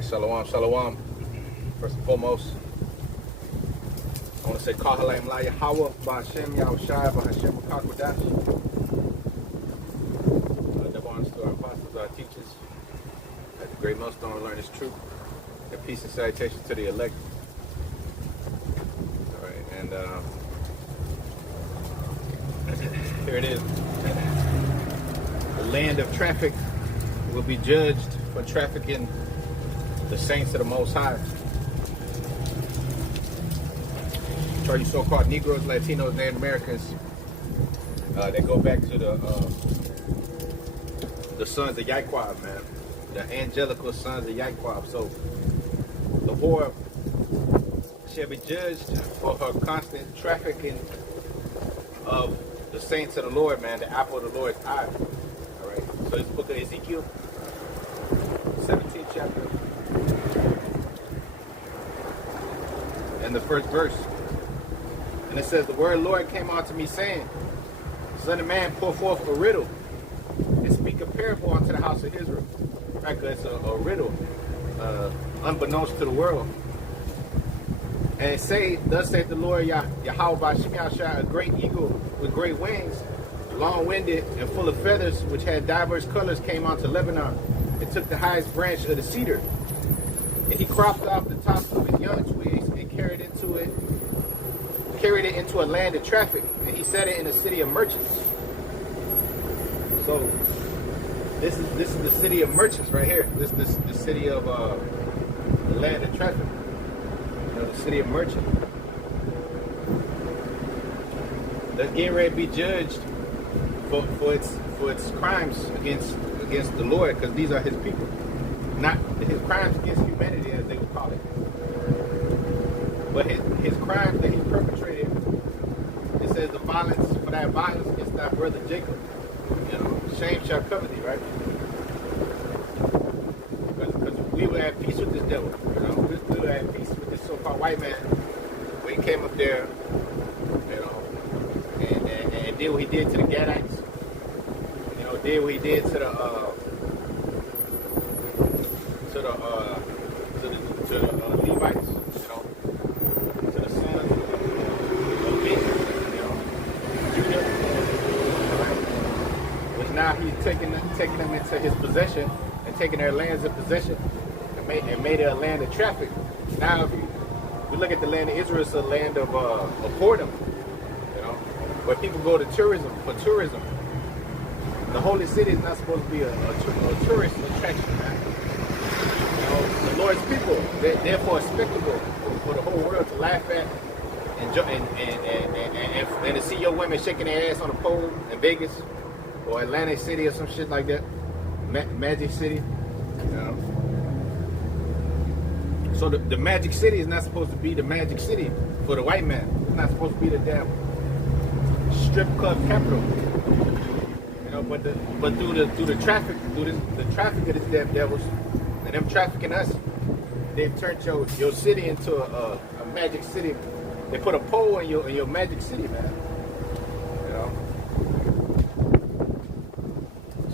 right, shalom, shalom. First and foremost, I want to say Kahalayim La Yahweh, Ba'Hashem Yahushai, Ba'Hashem Kakwadash. Double honors to our apostles, our teachers. At the great millstone, we learn this truth. And peace and salutation to the elect. All right, and here it is. The land of traffic will be judged for trafficking the saints of the Most High. For you so-called Negroes, Latinos, Native Americans, they go back to the sons of Yaquab, man. The angelical sons of Yaquab. So the whore shall be judged for her constant trafficking of the saints of the Lord, man, the apple of the Lord's eye. All right. So this book of Ezekiel, 17th chapter, and the first verse. And it says, the word of the Lord came unto me, saying, Son of man, pour forth a riddle, and speak a parable unto the house of Israel. Right, because it's a riddle, unbeknownst to the world. And say, thus saith the Lord Yahweh Ba'Hashem Yahushai, a great eagle with great wings, long-winded and full of feathers, which had diverse colors, came onto Lebanon, and took the highest branch of the cedar. And he cropped off the tops of his young twigs and carried it into a land of traffic, and he set it in a city of merchants. So this is the city of merchants right here. This the city of the land of traffic. You know, the city of merchants. That's getting ready to be judged for its crimes against the Lord, because these are his people, not his crimes against humanity, as they would call it. But his crimes that he perpetrated, it says the violence, for that violence against thy brother Jacob. You know, shame shall cover thee, right? Because we will have peace with this devil. You know, we will have peace with this so-called white man when he came up there, you know, and did what he did to the Gadites. You know, did what he did to the Levites. Now he's taking them into his possession and taking their lands in possession and made it a land of traffic. Now, if we look at the land of Israel, it's a land of whoredom, you know, where people go to tourism for tourism. The holy city is not supposed to be a tourist attraction, man. You know, the Lord's people, they're therefore a spectacle for the whole world to laugh at and to see your women shaking their ass on a pole in Vegas. Or Atlantic City or some shit like that. Magic City. You know? So the Magic City is not supposed to be the Magic City for the white man. It's not supposed to be the damn strip club capital. You know, but through the traffic, the traffic of these damn devils, and them trafficking us, they've turned your city into a Magic City. They put a pole in your Magic City, man. You know?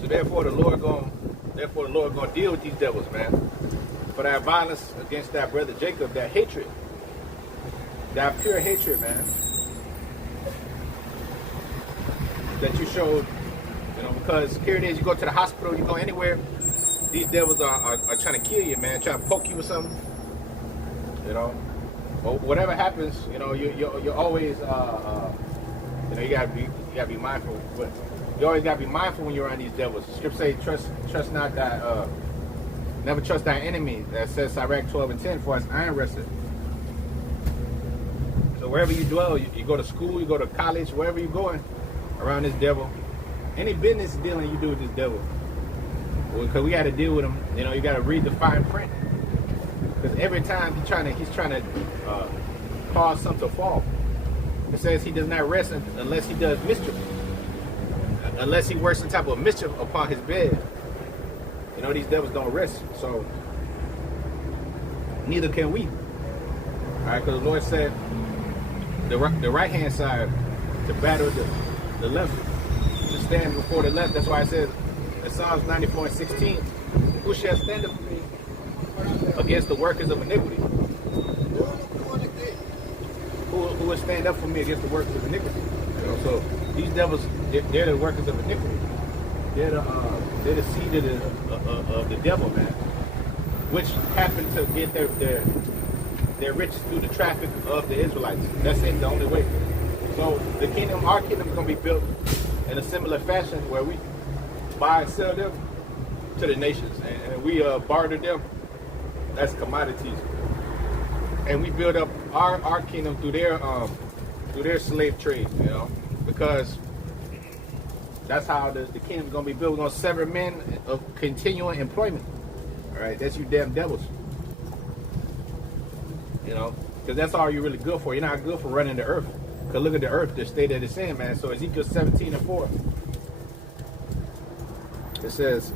Therefore the Lord gonna deal with these devils, man. For that violence against that brother Jacob, that hatred, that pure hatred, man, that you showed, you know, because here it is, you go to the hospital, you go anywhere, these devils are trying to kill you, man, trying to poke you with something, you know. But whatever happens, you know, you're always, you know, you gotta be mindful, but you always gotta be mindful when you're around these devils. The scripture says, trust not thy, never trust thy enemy. That says Sirach 12:10, for us iron wrestled. So wherever you dwell, you go to school, you go to college, wherever you're going, around this devil, any business dealing you do with this devil, because we got to deal with him. You know, you got to read the fine print, because every time he's trying to cause something to fall. It says he does not rest unless he does mischief. Unless he works some type of mischief upon his bed. You know, these devils don't rest. So, neither can we. Alright, because the Lord said, the right hand side to battle the left, to stand before the left. That's why it says in Psalms 94:16, who shall stand up for me against the workers of iniquity. Who will stand up for me against the workers of iniquity? You know, so these devils, they're the workers of iniquity. They're the seed of the devil, man, which happened to get their riches through the traffic of the Israelites. That's it, the only way. So the kingdom, our kingdom, is going to be built in a similar fashion where we buy and sell them to the nations, and we barter them as commodities, and we build up our kingdom through their slave trade, you know, because that's how the kingdom's gonna be built. We're gonna sever men of continuing employment. All right, that's you damn devils, you know, because that's all you're really good for. You're not good for running the earth. Because look at the earth, the state that it's in, man. So Ezekiel 17:4, it says,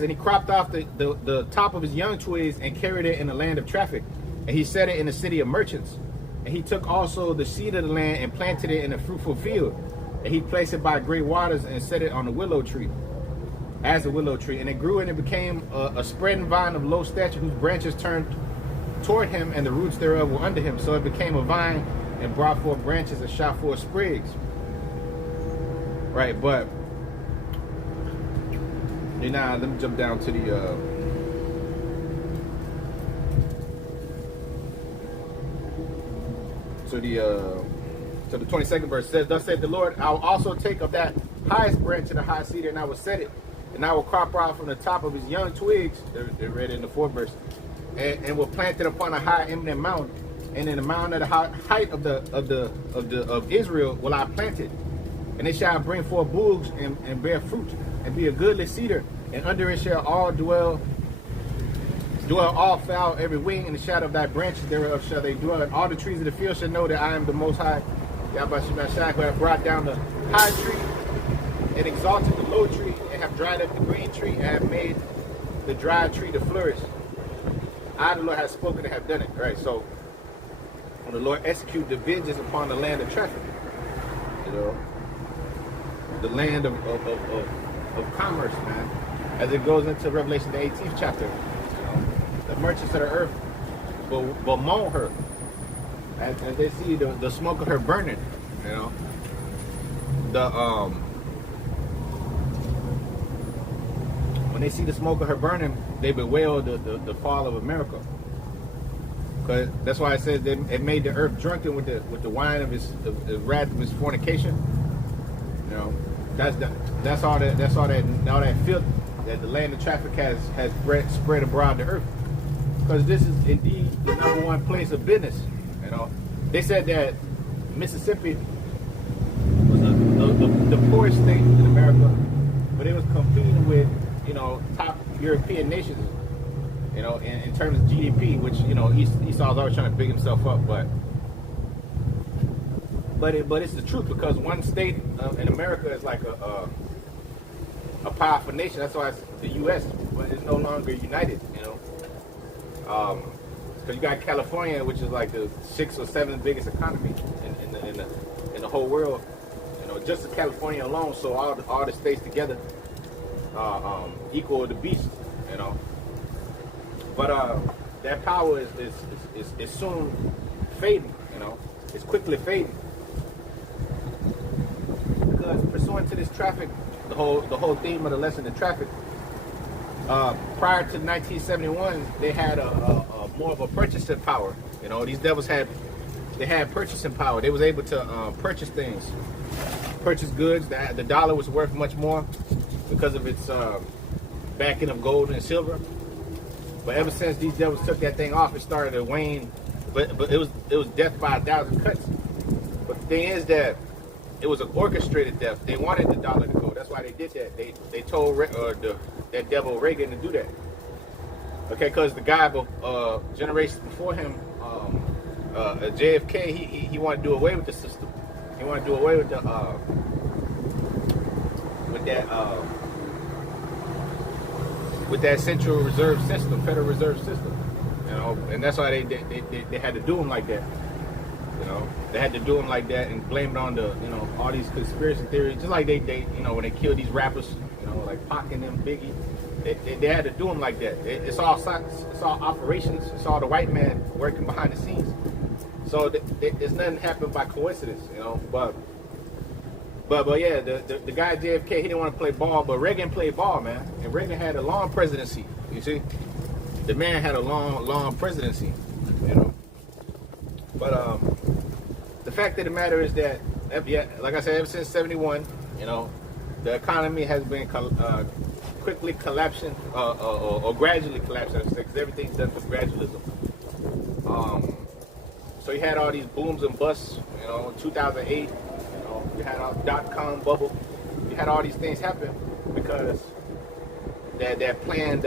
and he cropped off the top of his young twigs and carried it in the land of Traffique, and he set it in the city of merchants. And he took also the seed of the land and planted it in a fruitful field, and he placed it by great waters and set it on the willow tree, as a willow tree, and it grew and it became a spreading vine of low stature, whose branches turned toward him, and the roots thereof were under him. So it became a vine and brought forth branches and shot forth sprigs. Right, but now let me jump down to the 22nd verse. It says, "Thus saith the Lord, I will also take of that highest branch of the high cedar, and I will set it, and I will crop out from the top of his young twigs." They're read in the 4th verse, and will plant it upon a high eminent mountain, and in the mountain of the height of Israel will I plant it, and it shall bring forth bulbs and bear fruit, and be a goodly cedar, and under it shall all dwell all fowl every wing, in the shadow of thy branches thereof shall they dwell, and all the trees of the field shall know that I am the Most High, Yahweh Shemashai, who have brought down the high tree and exalted the low tree, and have dried up the green tree, and have made the dry tree to flourish. I, the Lord, have spoken and have done it. Right. So when the Lord execute the vengeance upon the land of Traffique, you know, the land of commerce, man, as it goes into Revelation the 18th chapter, you know, the merchants of the earth will bemoan her as they see the smoke of her burning, you know. When they see the smoke of her burning, they bewail the fall of America. Because that's why it says it made the earth drunken with the wine of the wrath of his fornication. You know, that's all that filth that the land of Traffique has spread abroad the earth. Because this is indeed the #1 place of business. You know, they said that Mississippi was the poorest state in America, but it was competing with, you know, top European nations, you know, in terms of GDP, which, you know, Esau's always trying to big himself up, but it's the truth, because one state in America is like a powerful nation. That's why it's the U.S., but it's no longer united, you know. Because you got California, which is like the 6th or 7th biggest economy in the whole world, you know, just California alone. So all the states together equal the beast, you know. But that power is soon fading, you know. It's quickly fading, because pursuant to this Traffique, the whole theme of the lesson in Traffique, prior to 1971, they had a more of a purchasing power. You know, these devils had purchasing power. They was able to purchase things, purchase goods. The dollar was worth much more because of its backing of gold and silver. But ever since these devils took that thing off, it started to wane. But it was death by 1,000 cuts. But the thing is that it was an orchestrated death. They wanted the dollar to go. That's why they did that. They told that devil Reagan to do that. Okay, because the guy generations before him, JFK, he wanted to do away with the system. He wanted to do away with that Central Reserve System, Federal Reserve System, you know, and that's why they had to do him like that. You know, they had to do him like that and blame it on the, you know, all these conspiracy theories, just like they you know, when they killed these rappers, you know, like Pac and them, Biggie, they had to do him like that. It's all operations. It's all the white man working behind the scenes. So there's nothing happened by coincidence, you know. But yeah, the guy JFK, he didn't want to play ball, but Reagan played ball, man. And Reagan had a long presidency. You see, the man had a long presidency, you know. But the fact of the matter is that, yeah, like I said, ever since '71, you know, the economy has been quickly collapsing, or gradually collapsing, because everything's done through gradualism. So you had all these booms and busts, you know, 2008, you know, you had a dot-com bubble. You had all these things happen because that planned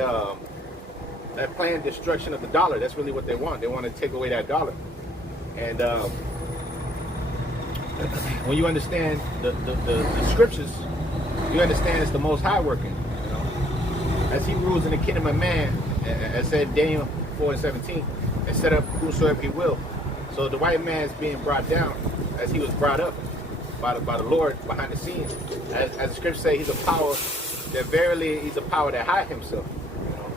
destruction of the dollar. That's really what they want. They want to take away that dollar. And when you understand the scriptures, you understand it's the Most High working. You know, as He rules in the kingdom of man, as said Daniel 4:17, and set up whosoever He will. So the white man is being brought down as he was brought up by the Lord behind the scenes. As the scriptures say, He's a power that verily He's a power that hide Himself. You know?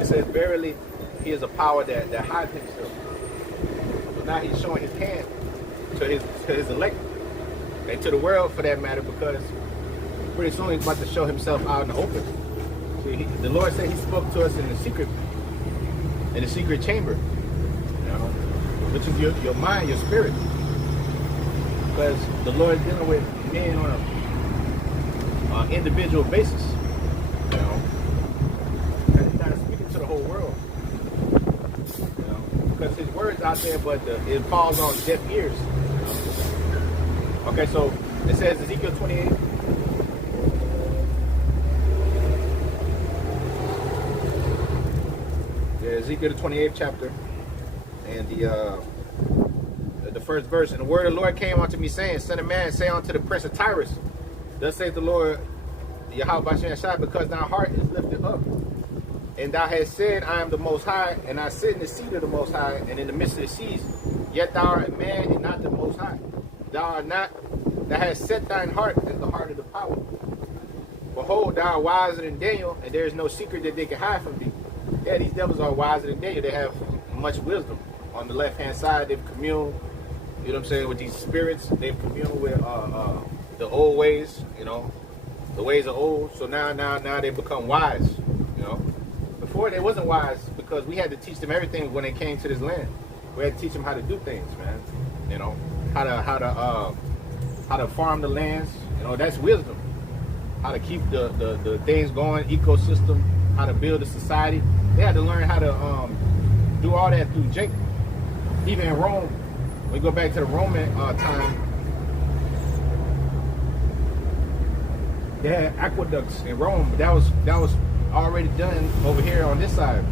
It says verily He is a power that hides Himself. So now He's showing His hand to his elect and to the world for that matter, because pretty soon He's about to show Himself out in the open. See, the Lord said He spoke to us in the secret chamber, you know, which is your mind, your spirit, because the Lord is dealing with men on an individual basis, you know, and He's not speaking to the whole world, you know, because His word's out there, but it falls on deaf ears. You know? Okay, so it says Ezekiel 28. Ezekiel the 28th chapter, and the first verse. And the word of the Lord came unto me, saying, Son of man, say unto the prince of Tyrus, thus saith the Lord, Yahweh Shalbe, because thy heart is lifted up, and thou hast said, I am the Most High, and I sit in the seat of the Most High, and in the midst of the seas. Yet thou art a man, and not the Most High. Thou hast set thine heart as the heart of the power. Behold, thou art wiser than Daniel, and there is no secret that they can hide from thee. Yeah, these devils are wiser than Daniel. They have much wisdom. On the left-hand side, they've communed, you know what I'm saying, with these spirits. They've communed with the old ways, you know. The ways are old, so now they become wise, you know. Before they wasn't wise because we had to teach them everything when they came to this land. We had to teach them how to do things, man. You know, how to farm the lands. You know, that's wisdom. How to keep the things going, ecosystem. How to build a society. They had to learn how to do all that through Jacob. Even in Rome, when we go back to the Roman time, they had aqueducts in Rome, but that was already done over here on this side.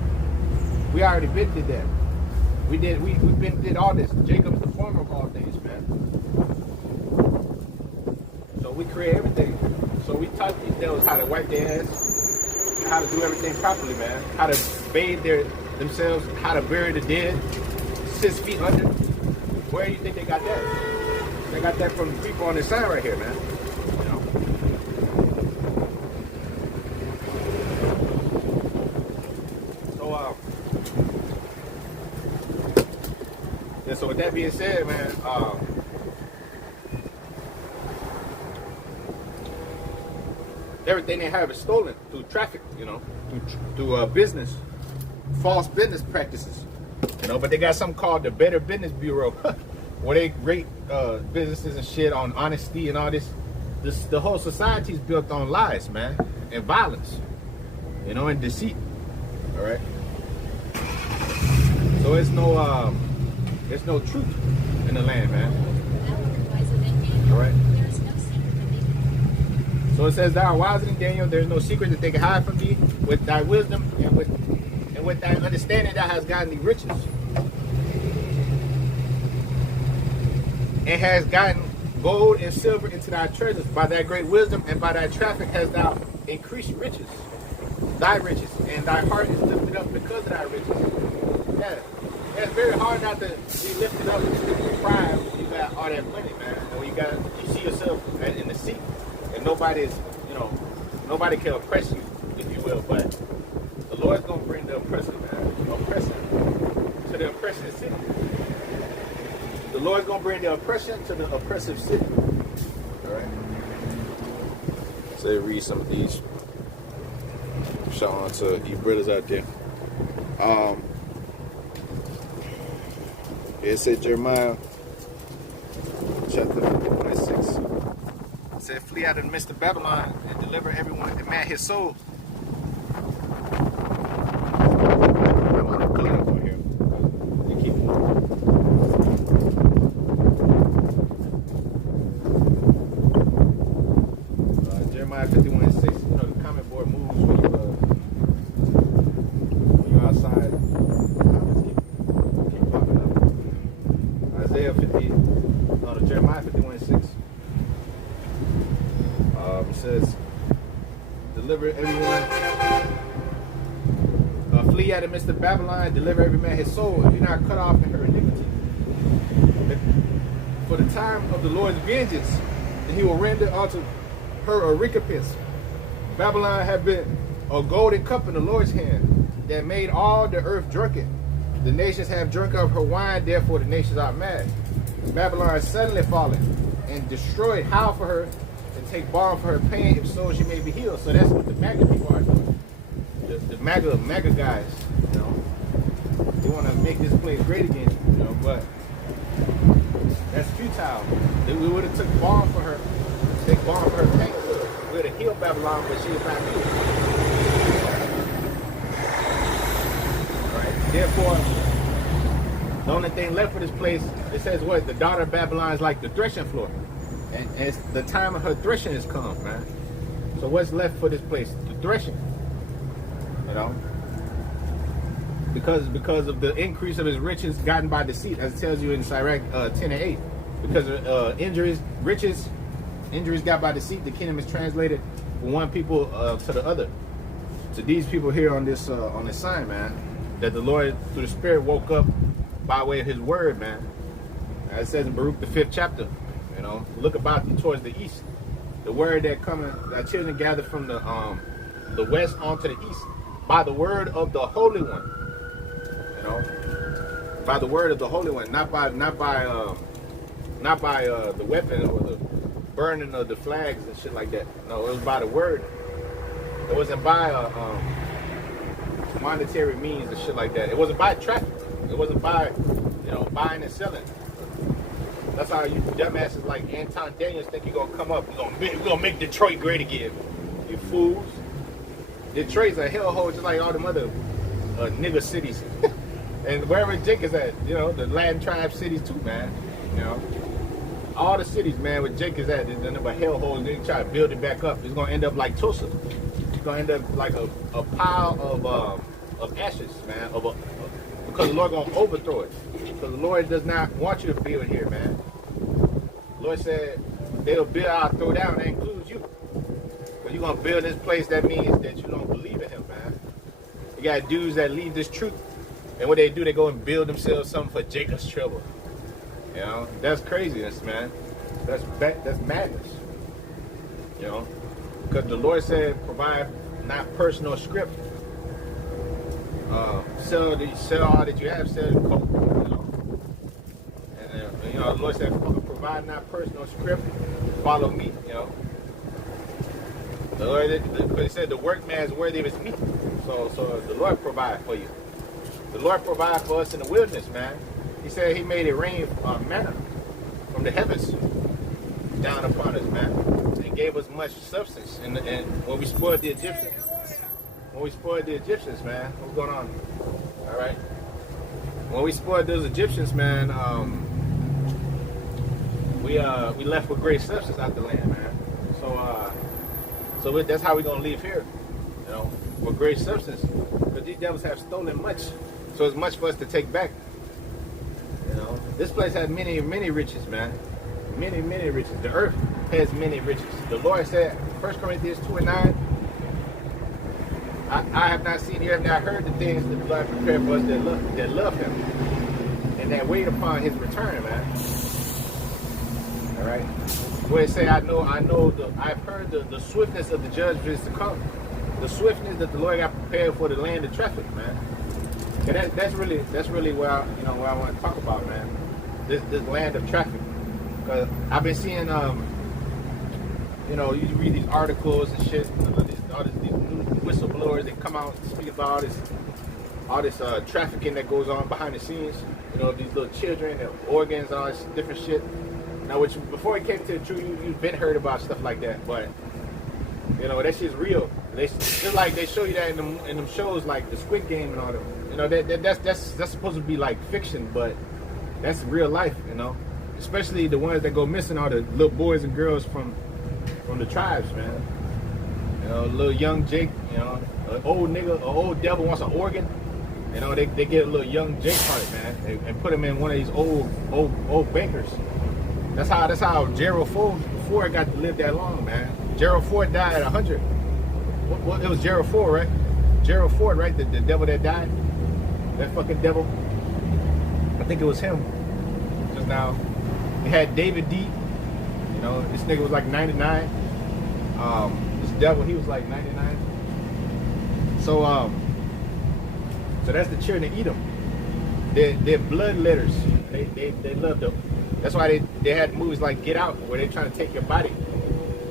We already did that. We did all this. Jacob's the former of all things, man. So we create everything. So we taught these devils how to wipe their ass. How to do everything properly, man. How to bathe themselves, how to bury the dead, 6 feet under. Where do you think they got that? They got that from the people on this side right here, man. You know? So, yeah, so with that being said, man, everything they have is stolen through traffic, you know, through business, false business practices, you know. But they got something called the Better Business Bureau, where they rate businesses and shit on honesty and all this. The whole society is built on lies, man, and violence, you know, and deceit. All right. So it's no truth in the land, man. All right. So it says, thou art wiser than Daniel, there is no secret that they can hide from thee. With thy wisdom and with thy understanding thou hast gotten thee riches. And hast gotten gold and silver into thy treasures. By thy great wisdom and by thy traffic hast thou increased riches. Thy riches, and thy heart is lifted up because of thy riches. it's very hard not to be lifted up with pride when you got all that money, man. And when you see yourself in the seat, and nobody's, nobody can oppress you, if you will. But the Lord's gonna bring the oppressor, man, oppressor to the oppressive city. The Lord's gonna bring the oppression to the oppressive city. All right. So read some of these. Shout out to you brothers out there. It said Jeremiah chapter 46. It said, flee out of the midst of Babylon and deliver everyone and man his soul. I want to clean up on here. You keep Jeremiah 51:6. The comment board moves when you're outside. Jeremiah 51:6. It says, deliver everyone, flee out of the midst of Babylon, deliver every man his soul, and do not cut off in her iniquity. For the time of the Lord's vengeance, and he will render unto her a recompense. Babylon have been a golden cup in the Lord's hand, that made all the earth drunken. The nations have drunk of her wine, therefore the nations are mad. Babylon is suddenly fallen and destroyed. Howl for her and take balm for her pain, if so she may be healed. So that's what the MAGA people are doing. The MAGA guys, they want to make this place great again, but that's futile. We would have took balm for her, take balm for her pain. We would have healed Babylon, but she is not healed. All right. Therefore, the only thing left for this place, it says what? The daughter of Babylon is like the threshing floor. And it's the time of her threshing has come, man. So what's left for this place? The threshing. Because of the increase of his riches gotten by deceit, as it tells you in Sirach 10:8. Because of injuries got by deceit, the kingdom is translated from one people to the other. To these people here on this sign, man, that the Lord through the Spirit woke up by way of his word, man. As it says in Baruch the 5th chapter, look about you towards the east. The word that children gather from the west onto the east by the word of the Holy One. By the word of the Holy One, not by the weapon or the burning of the flags and shit like that. No, it was by the word. It wasn't by monetary means and shit like that. It wasn't by traffic. It wasn't by, buying and selling. That's how you dumbasses like Anton Daniels think you're gonna come up. We're gonna make Detroit great again. You fools. Detroit's a hellhole just like all them other nigger cities. And wherever Jake is at, the Latin tribe cities too, man. All the cities, man, where Jake is at, there's nothing but hellholes. They try to build it back up. It's gonna end up like Tulsa. It's gonna end up like a pile of ashes, man. Because the Lord gonna overthrow it. Because the Lord does not want you to build here, man. The Lord said they'll build, I'll throw down. That includes you. Because you're gonna build this place, that means that you don't believe in him, man. You got dudes that leave this truth, and what they do, they go and build themselves something for Jacob's trouble. That's craziness, man. That's madness. Because the Lord said, provide not personal script. Sell all that you have, sell the coat. And the Lord said, provide not personal script, follow me. The Lord, but he said the workman is worthy of his meat. So the Lord provide for you. The Lord provide for us in the wilderness, man. He said he made it rain manna from the heavens down upon us, man, and gave us much substance. And when we spoiled the Egyptians, man, what's going on? All right. When we spoiled those Egyptians, man, we left with great substance out the land, man. So that's how we're gonna leave here, with great substance. But these devils have stolen much, so it's much for us to take back. This place has many, many riches, man. Many, many riches. The earth has many riches. The Lord said, 1 Corinthians 2:9, I have not seen, you have not heard the things that the Lord prepared for us that love him. and that wait upon his return, man. All right. Where it say, I've heard the swiftness of the judgment is to come. The swiftness that the Lord got prepared for the land of traffic, man. And that's really where I want to talk about, man. This land of traffic. Because I've been seeing you read these articles and shit, all these new whistleblowers that come out and speak about all this trafficking that goes on behind the scenes. These little children, and organs, all this different shit. Now, before it came to the truth, you've been heard about stuff like that, but that shit's real. Just like they show you that in them shows like the Squid Game and all them. That's supposed to be like fiction, but that's real life. Especially the ones that go missing, all the little boys and girls from the tribes, man. Little young Jake, an old nigga, an old devil wants an organ. They get a little young Jake heart, man, and put him in one of these old bankers. That's how Gerald Ford got to live that long, man. Gerald Ford died at 100. What it was Gerald Ford, right? Gerald Ford, right? The devil that died. That fucking devil. I think it was him. Just now. We had David D. This nigga was like 99. This devil, he was like 99. So that's the children that eat them. They're bloodletters. They love them. That's why they had movies like Get Out, where they're trying to take your body.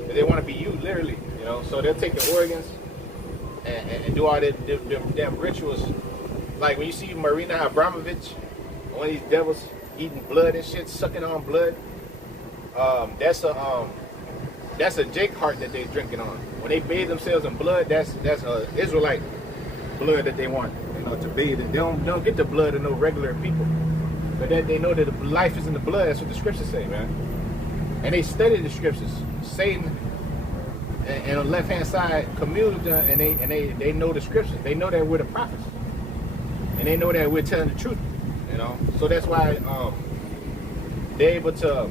They want to be you, literally. So they'll take your organs and do all their damn rituals. Like when you see Marina Abramovich, one of these devils eating blood and shit, sucking on blood. That's a Jake heart that they're drinking on. When they bathe themselves in blood, that's Israelite blood that they want, to bathe. They don't get the blood of no regular people, but they know that the life is in the blood. That's what the scriptures say, man. And they study the scriptures. Satan and on the left hand side commune with them, and they know the scriptures. They know that we're the prophets, and they know that we're telling the truth. So that's why they're able to.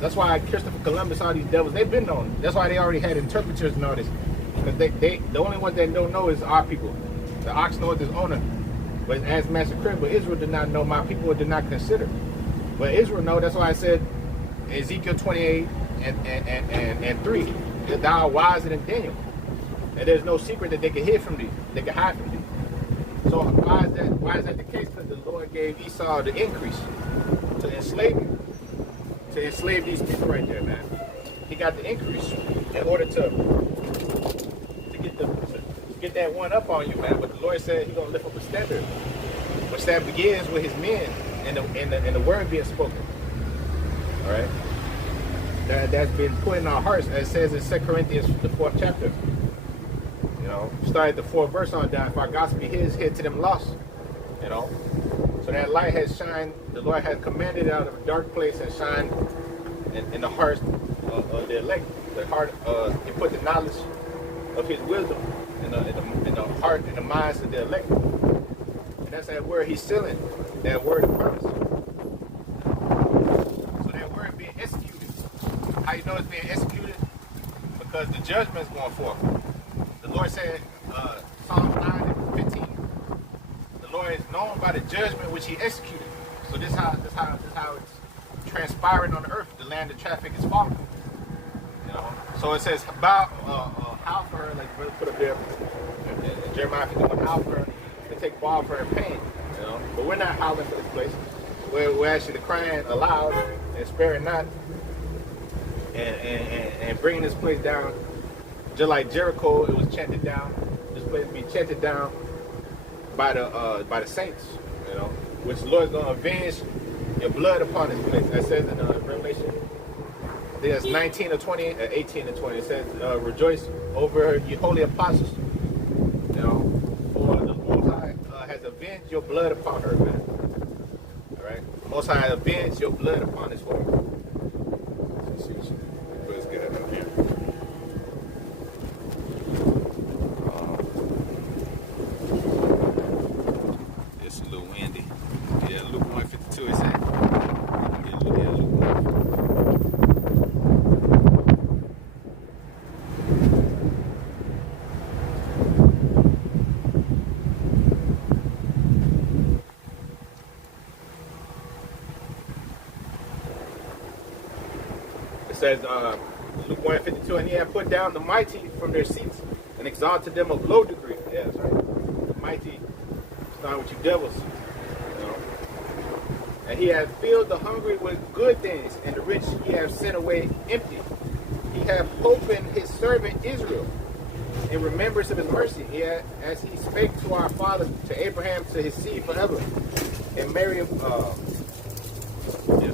That's why Christopher Columbus, all these devils, they've been known. That's why they already had interpreters and all this. Because the only ones that don't know is our people. The ox knoweth his owner. But as Master Crib, but Israel did not know, my people did not consider. But Israel know, that's why I said Ezekiel 28 and 3, that thou art wiser than Daniel. And there's no secret that they can hide from thee. So why is that the case? Because the Lord gave Esau the increase to enslave him. To enslave these people right there, man. He got the increase in order to get that one up on you, man. But the Lord said He's gonna lift up a standard, which that begins with His men and the word being spoken. All right, that's been put in our hearts, as it says in 2 Corinthians the 4th chapter. Start at the 4th verse on down. If our gospel be His, hid to them lost. So that light has shined. The Lord has commanded it out of a dark place and shined in the hearts of the elect. The heart, He put the knowledge of His wisdom in the heart and the minds of the elect. And that's that word He's sealing, that word of promise. So that word being executed. How you know it's being executed? Because the judgment's going forth. The Lord said, Psalm 9 and 15. The Lord is known by the judgment which He executed. So this is how it's transpiring on the earth. The land of traffic is falling. So it says howl for her, like brother put up there in Jeremiah 51, howl for her, and take ball for her pain. But we're not howling for this place. We're actually crying aloud and sparing not, and bringing this place down. Just like Jericho, it was chanted down. This place will be chanted down by the saints, which the Lord is going to avenge your blood upon this place. That says in Revelation. There's 19 or 20, 18 and 20. It says, rejoice over your holy apostles. For the Most High has avenged your blood upon her, man. All right? The Most High avenged your blood upon this woman. Let's get it up here. It's a little windy. Yeah, Luke 152 is that. It says, Luke 1:52, and he had put down the mighty from their seats and exalted them of low degree. Yeah, that's right. The mighty, it's not with you devils. You know? And he hath filled the hungry with good things, and the rich he hath sent away empty. He hath opened his servant Israel in remembrance of his mercy, as he spake to our fathers, to Abraham, to his seed forever. And Mary, that's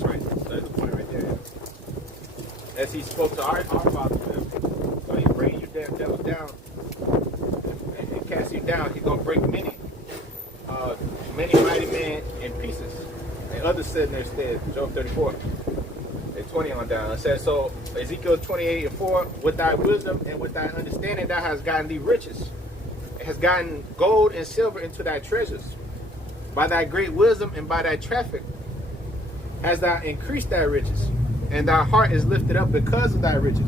right. That's the point right there. As he spoke to our fathers, so he bring you damn devils down and cast you down. He's gonna break many mighty men in pieces, and others sit in their stead. Job 34. 20 on down. It says, so Ezekiel 28:4, with thy wisdom and with thy understanding thou hast gotten thee riches. It has gotten gold and silver into thy treasures. By thy great wisdom and by thy traffic hast thou increased thy riches, and thy heart is lifted up because of thy riches.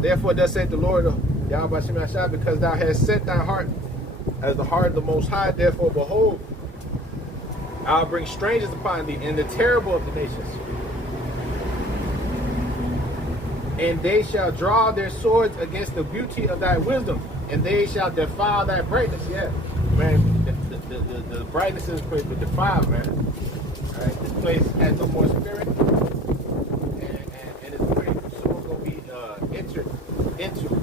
Therefore thus saith the Lord Yahweh Shalbe, because thou hast set thy heart as the heart of the Most High. Therefore behold, I'll bring strangers upon thee, and the terrible of the nations. And they shall draw their swords against the beauty of thy wisdom, and they shall defile thy brightness. Yeah, man, the brightness of this place will defile, man. All right, this place has no more spirit, and it's pretty soon going to be entered into,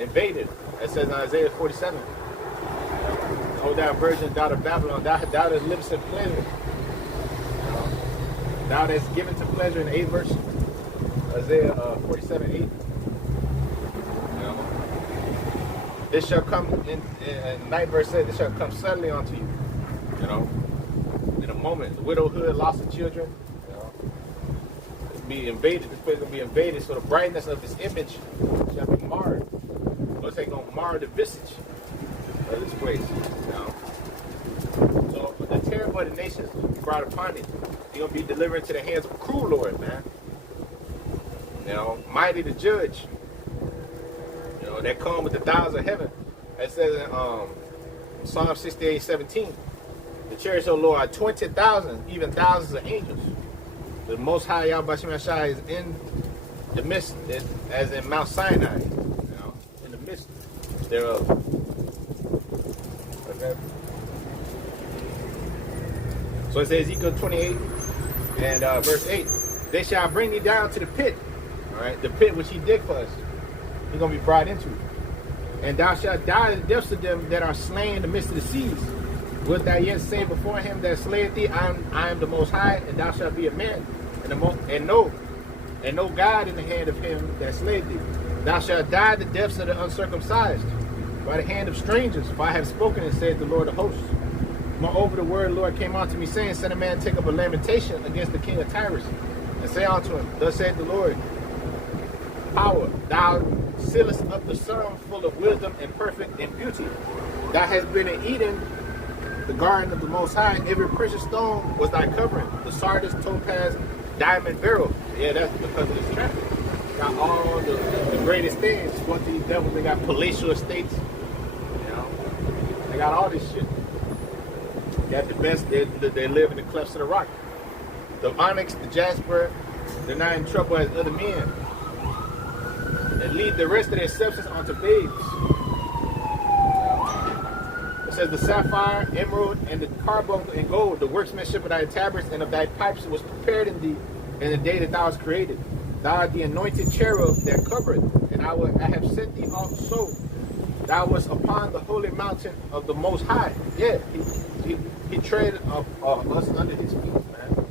invaded. It says in Isaiah 47, O thou virgin, daughter of Babylon, thou that livest in pleasure, thou that's given to pleasure in the 8th verse. Isaiah 47:8. You know, this shall come in 9th verse says, this shall come suddenly unto you. You know, in a moment, the widowhood, loss of children. You know, it'll be invaded. This place will be invaded. So the brightness of this image shall be marred. What's they gonna mar the visage of this place? You know. So the terror of the nations will be brought upon it. You're gonna be delivered into the hands of a cruel Lord, man. You know, mighty to judge. You know, that come with the thousands of heaven. It says in Psalm 68:17, the chariots of the Lord are 20,000, even thousands of angels. The Most High Yahweh Shai is in the midst, as in Mount Sinai. You know, in the midst thereof. Okay. So it says Ezekiel 28 and verse 8, they shall bring thee down to the pit. All right, the pit which he dig for us, he's going to be brought into. And thou shalt die in the depths of them that are slain in the midst of the seas. Wilt thou yet say before him that slayeth thee, I am the Most High, and thou shalt be a man, and no God in the hand of him that slayeth thee. Thou shalt die the deaths of the uncircumcised, by the hand of strangers, for I have spoken, and said the Lord of hosts. Moreover, the word of the Lord came unto me, saying, Son of man, take up a lamentation against the king of Tyrus, and say unto him, Thus saith the Lord, power, thou sealest up the sum full of wisdom and perfect in beauty. Thou hast been in Eden, the garden of the Most High. Every precious stone was thy covering, the sardis, topaz, diamond, beryl. Yeah, that's because of this traffic. Got all the greatest things. What these devils, they got palatial estates. You know, they got all this shit. Got the best. They live in the clefts of the rock. The onyx, the jasper, they're not in trouble as other men. They lead the rest of their substance onto babes. It says the sapphire, emerald, and the carbuncle and gold, the workmanship of thy tabrets and of thy pipes was prepared in thee in the day that thou was created. Thou art the anointed cherub that covereth, and I have set thee off so. Thou wast upon the holy mountain of the Most High. Yeah, he tread us under his feet, man.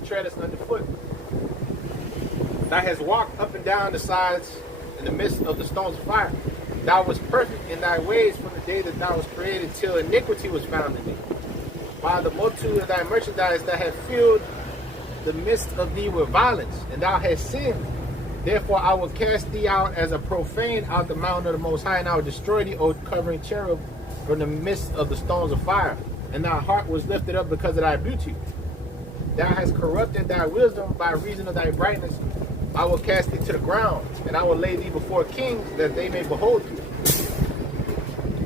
He tread us underfoot. Thou hast walked up and down the sides in the midst of the stones of fire. Thou wast perfect in thy ways from the day that thou was created till iniquity was found in thee. By the multitude of thy merchandise thou hast filled the midst of thee with violence, and thou hast sinned. Therefore I will cast thee out as a profane out the mountain of the Most High, and I will destroy thee, O covering cherub, from the midst of the stones of fire. And thy heart was lifted up because of thy beauty. Thou hast corrupted thy wisdom by reason of thy brightness. I will cast thee to the ground, and I will lay thee before kings, that they may behold thee.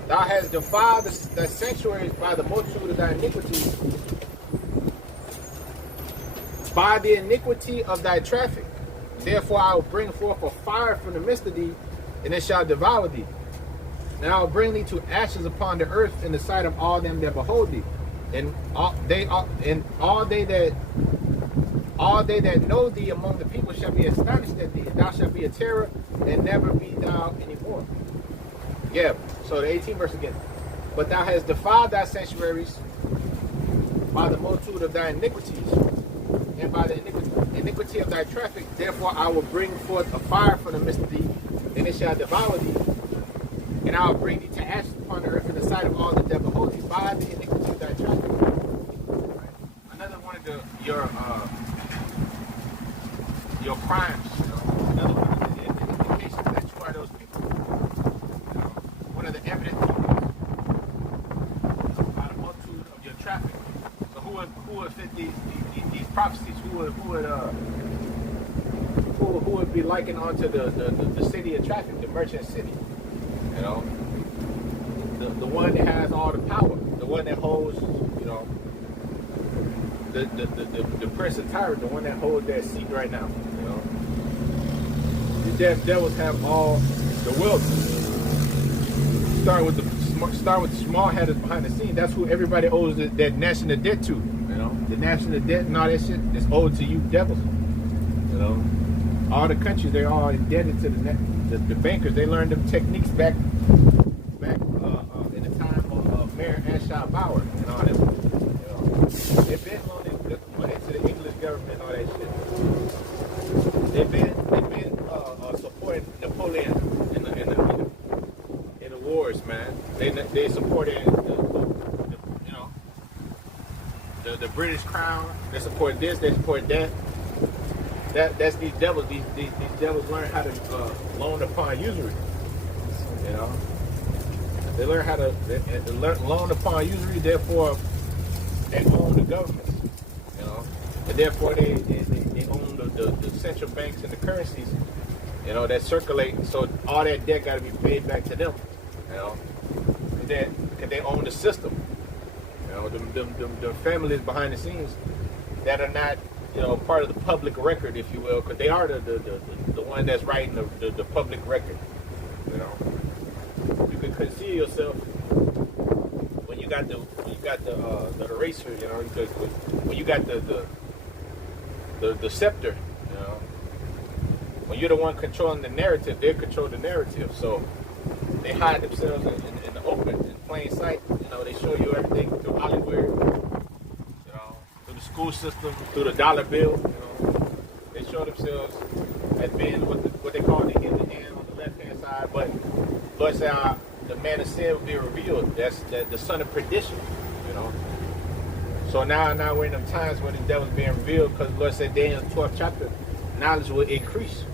Thou hast defiled the sanctuaries by the multitude of thy iniquities, by the iniquity of thy traffic. therefore I will bring forth a fire from the midst of thee, and it shall devour thee. And I will bring thee to ashes upon the earth in the sight of all them that behold thee. And all they that know thee among the people shall be astonished at thee, and thou shalt be a terror, and never be thou anymore. Yeah, so the 18th verse again. But thou hast defiled thy sanctuaries by the multitude of thy iniquities, and by the iniquity of thy traffic. Therefore I will bring forth a fire from the midst of thee, and it shall devour thee. And I will bring thee to ashes upon the earth in the sight of all that behold thee by the iniquity of thy traffic. Another one of your crimes, another one of the indications that you are those people. One of the evidence by the multitude of your traffic. So who would fit these prophecies? Who would be likened onto the city of traffic, the merchant city? The one that has all the power, the one that holds, the prince of Tyre, the one that holds that seat right now. The devils have all the wealth. Start with the small headers behind the scene. That's who everybody owes that national debt to. The national debt and all that shit is owed to you devils. All the countries, they're all indebted to the bankers. They learned them techniques back in the time of Mayor and Shalbe and all that. They've been loaning money to the English government and all that shit. They've been supporting Napoleon in the wars, man. They supported the British Crown. They support this. They support that. That's these devils. These devils learn how to loan upon usury. They learn how to loan upon usury. Therefore, they own the government. And therefore they own the central banks and the currencies. That circulate. So all that debt got to be paid back to them. Because they own the system. The families behind the scenes that are not, part of the public record, if you will, because they are the one that's writing the public record. You can conceal yourself when you got the eraser, because when you got the scepter, when you're the one controlling the narrative, they control the narrative. So they hide themselves in the open, in plain sight. They show you everything through Hollywood, through the school system, through the dollar bill. They show themselves as being what they call the hidden hand on the left hand side. But Lord said, the man of sin will be revealed. That's the son of perdition. So now we're in them times when the devil's being revealed, because Lord said, Daniel 12th chapter, knowledge will increase.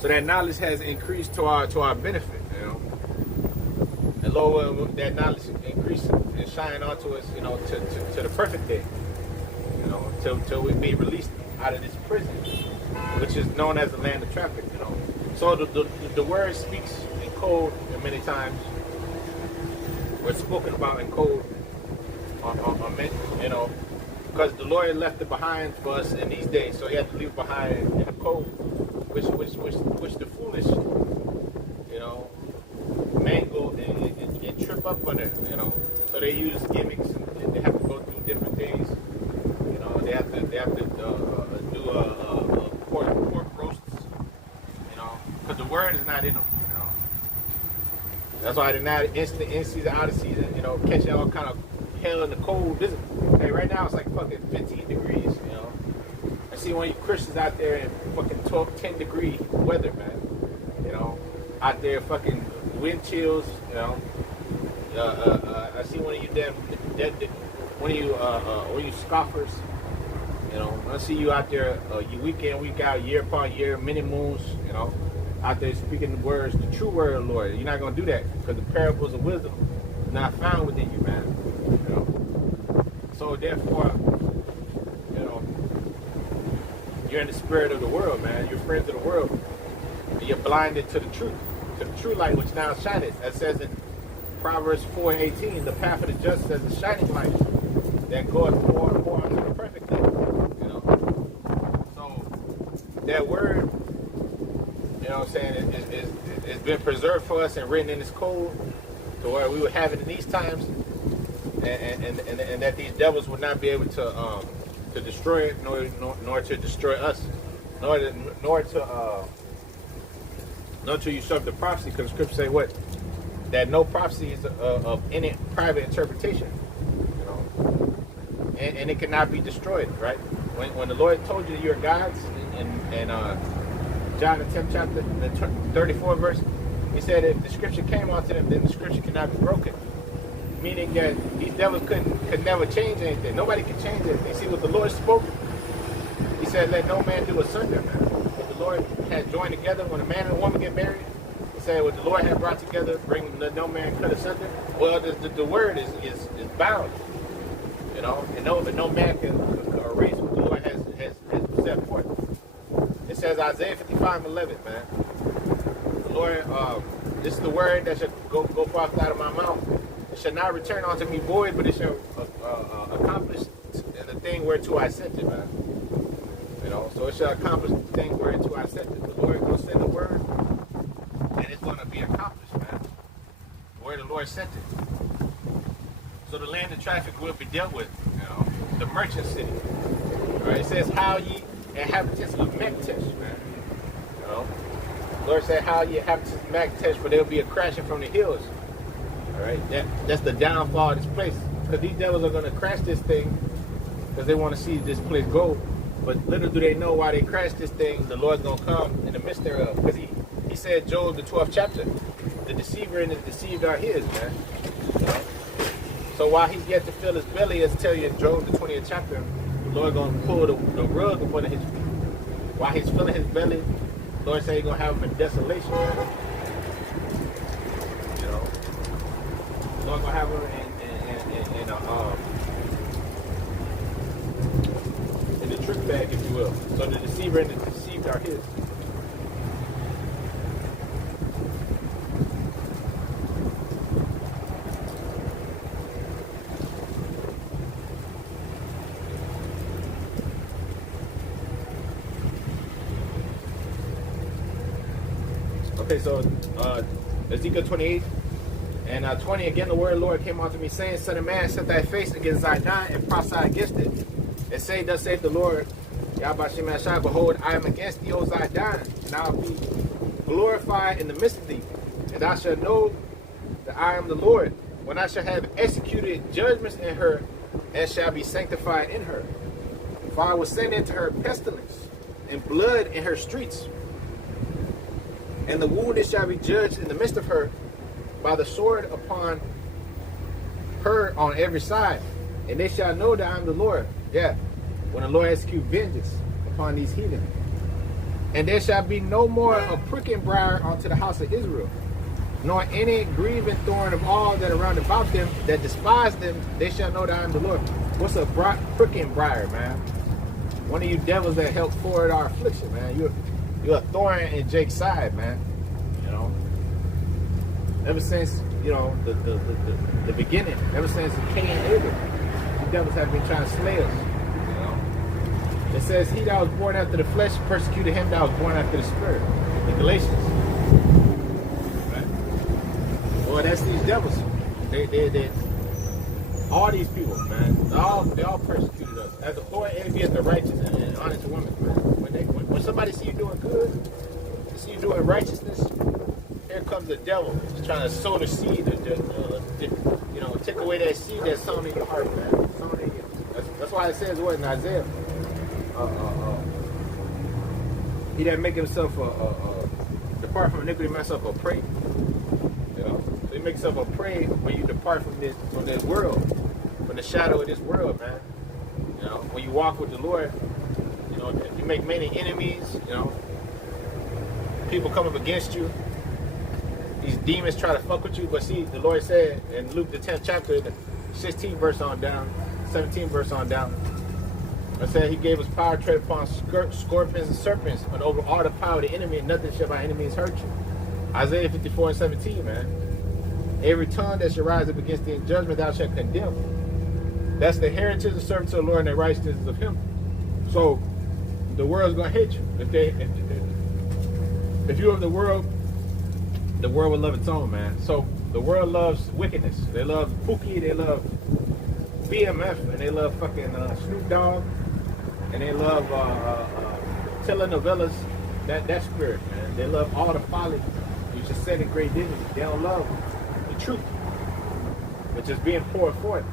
So that knowledge has increased to our benefit. And Lord, that knowledge increase and shine onto us, to the perfect day, till we be released out of this prison, which is known as the land of traffic, So the word speaks in code, and many times we're spoken about in code, because the Lord left it behind for us in these days, so He had to leave behind in the code, which the foolish, mangle and trip up on it, So they use gimmicks and they have to go through different things. They have to do pork roasts, because the word is not in them. That's why they're not instant, in season, out of season. Catching all kind of hell in the cold. Hey, right now it's like fucking 15 degrees. I see one of you Christians out there in fucking 12, 10 degree weather, man. Out there fucking wind chills. I see one of you one of you scoffers. I see you out there, you week in, week out, year upon year, many moons. Out there speaking the words, the true word of the Lord. You're not gonna do that, because the parables of wisdom are not found within you, man. So therefore, you're in the spirit of the world, man. You're friends of the world. And you're blinded to the true light, which now shineth. That says in Proverbs 4:18, the path of the just is a shining light that goeth more and more unto the perfect day. So that word, you know what I'm saying, it's been preserved for us and written in this code to where we would have it in these times, and that these devils would not be able to destroy it, nor to destroy us, nor to usurp the prophecy, because the scripture say what? That no prophecy is of any private interpretation, you know, and it cannot be destroyed, right? When the Lord told you you're gods in John the 10th chapter, the 34th verse, he said if the scripture came onto them, then the scripture cannot be broken. Meaning that these devils could never change anything. Nobody can change anything. See what the Lord spoke? He said, let no man do asunder, man. What the Lord had joined together, when a man and a woman get married, he said what the Lord had brought together, let no man cut asunder. Well, the word is bound. You know, and no man can erase what the Lord has set forth. It says Isaiah 55:11, man. The Lord, this is the word that shall go forth out of my mouth. It shall not return unto me void, but it shall accomplish the thing whereto I sent it, man. You know, so it shall accomplish the thing whereto I sent it. The Lord is going to send the word, and it's going to be accomplished, man. Where the Lord sent it. So the land of traffic will be dealt with, you know, the merchant city. Right? It says, how ye inhabitants of Mektesh, man. You know, the Lord said, how ye inhabitants of Mektesh, for there will be a crashing from the hills. All right, that's the downfall of this place. Because these devils are going to crash this thing because they want to see this place go. But little do they know why they crash this thing, the Lord's going to come in the midst thereof. Because he said, Job, the 12th chapter, the deceiver and the deceived are his, man. You know? So while he's yet to fill his belly, as I tell you in Job, the 20th chapter, the Lord going to pull the rug up under his feet. While he's filling his belly, the Lord said he's going to have him in desolation, man. You know? The Lord going to have him in the trick bag, if you will. So the deceiver and the deceived are his. Okay, so Ezekiel 28 and 20, again the word of the Lord came unto me, saying, Son of man, set thy face against Zidon and prophesy against it. And say, thus saith the Lord, Yahweh Shem Ashai, behold, I am against thee, O Zidon, and I will be glorified in the midst of thee. And thou shalt know that I am the Lord, when I shall have executed judgments in her, and shall be sanctified in her. For I will send into her pestilence, and blood in her streets. And the wounded shall be judged in the midst of her, by the sword upon her on every side. And they shall know that I am the Lord. Yeah, when the Lord execute vengeance upon these heathen. And there shall be no more a pricking briar unto the house of Israel, nor any grieving thorn of all that are round about them that despise them. They shall know that I am the Lord. What's a pricking briar, man? One of you devils that help forward our affliction, man. You're a thorn in Jake's side, man. You know, ever since, you know, the beginning, ever since Cain and Abel, the devils have been trying to slay us. You know, it says, he that was born after the flesh persecuted him that was born after the spirit. In Galatians. Right? Well, that's these devils. They all these people, man. They all persecuted us. As the poor envy of the righteous and honest women, man. When somebody see you doing good, see you doing righteousness, here comes the devil. He's trying to sow the seed, you know, take away that seed that's sown in your heart, man. Sown in you. That's why it says what in Isaiah. He that make himself depart from iniquity, himself a prey. You know, so he makes himself a prey when you depart from this world, from the shadow of this world, man. You know, when you walk with the Lord. You know, you make many enemies, you know. People come up against you. These demons try to fuck with you. But see, the Lord said in Luke the 10th chapter, the 16th verse on down, 17th verse on down, it said he gave us power to tread upon scorpions and serpents, and over all the power of the enemy, and nothing shall by enemies hurt you. Isaiah 54 and 17, man. Every tongue that shall rise up against thee in judgment thou shalt condemn. That's the heritage of servants of the Lord and the righteousness of him. So the world's gonna hate you. If you're of the world will love its own, man. So the world loves wickedness. They love Pookie, they love BMF, and they love fucking Snoop Dogg, and they love telenovelas. That spirit, man. They love all the folly. You just said in great dignity. They don't love the truth, which is being poured forth.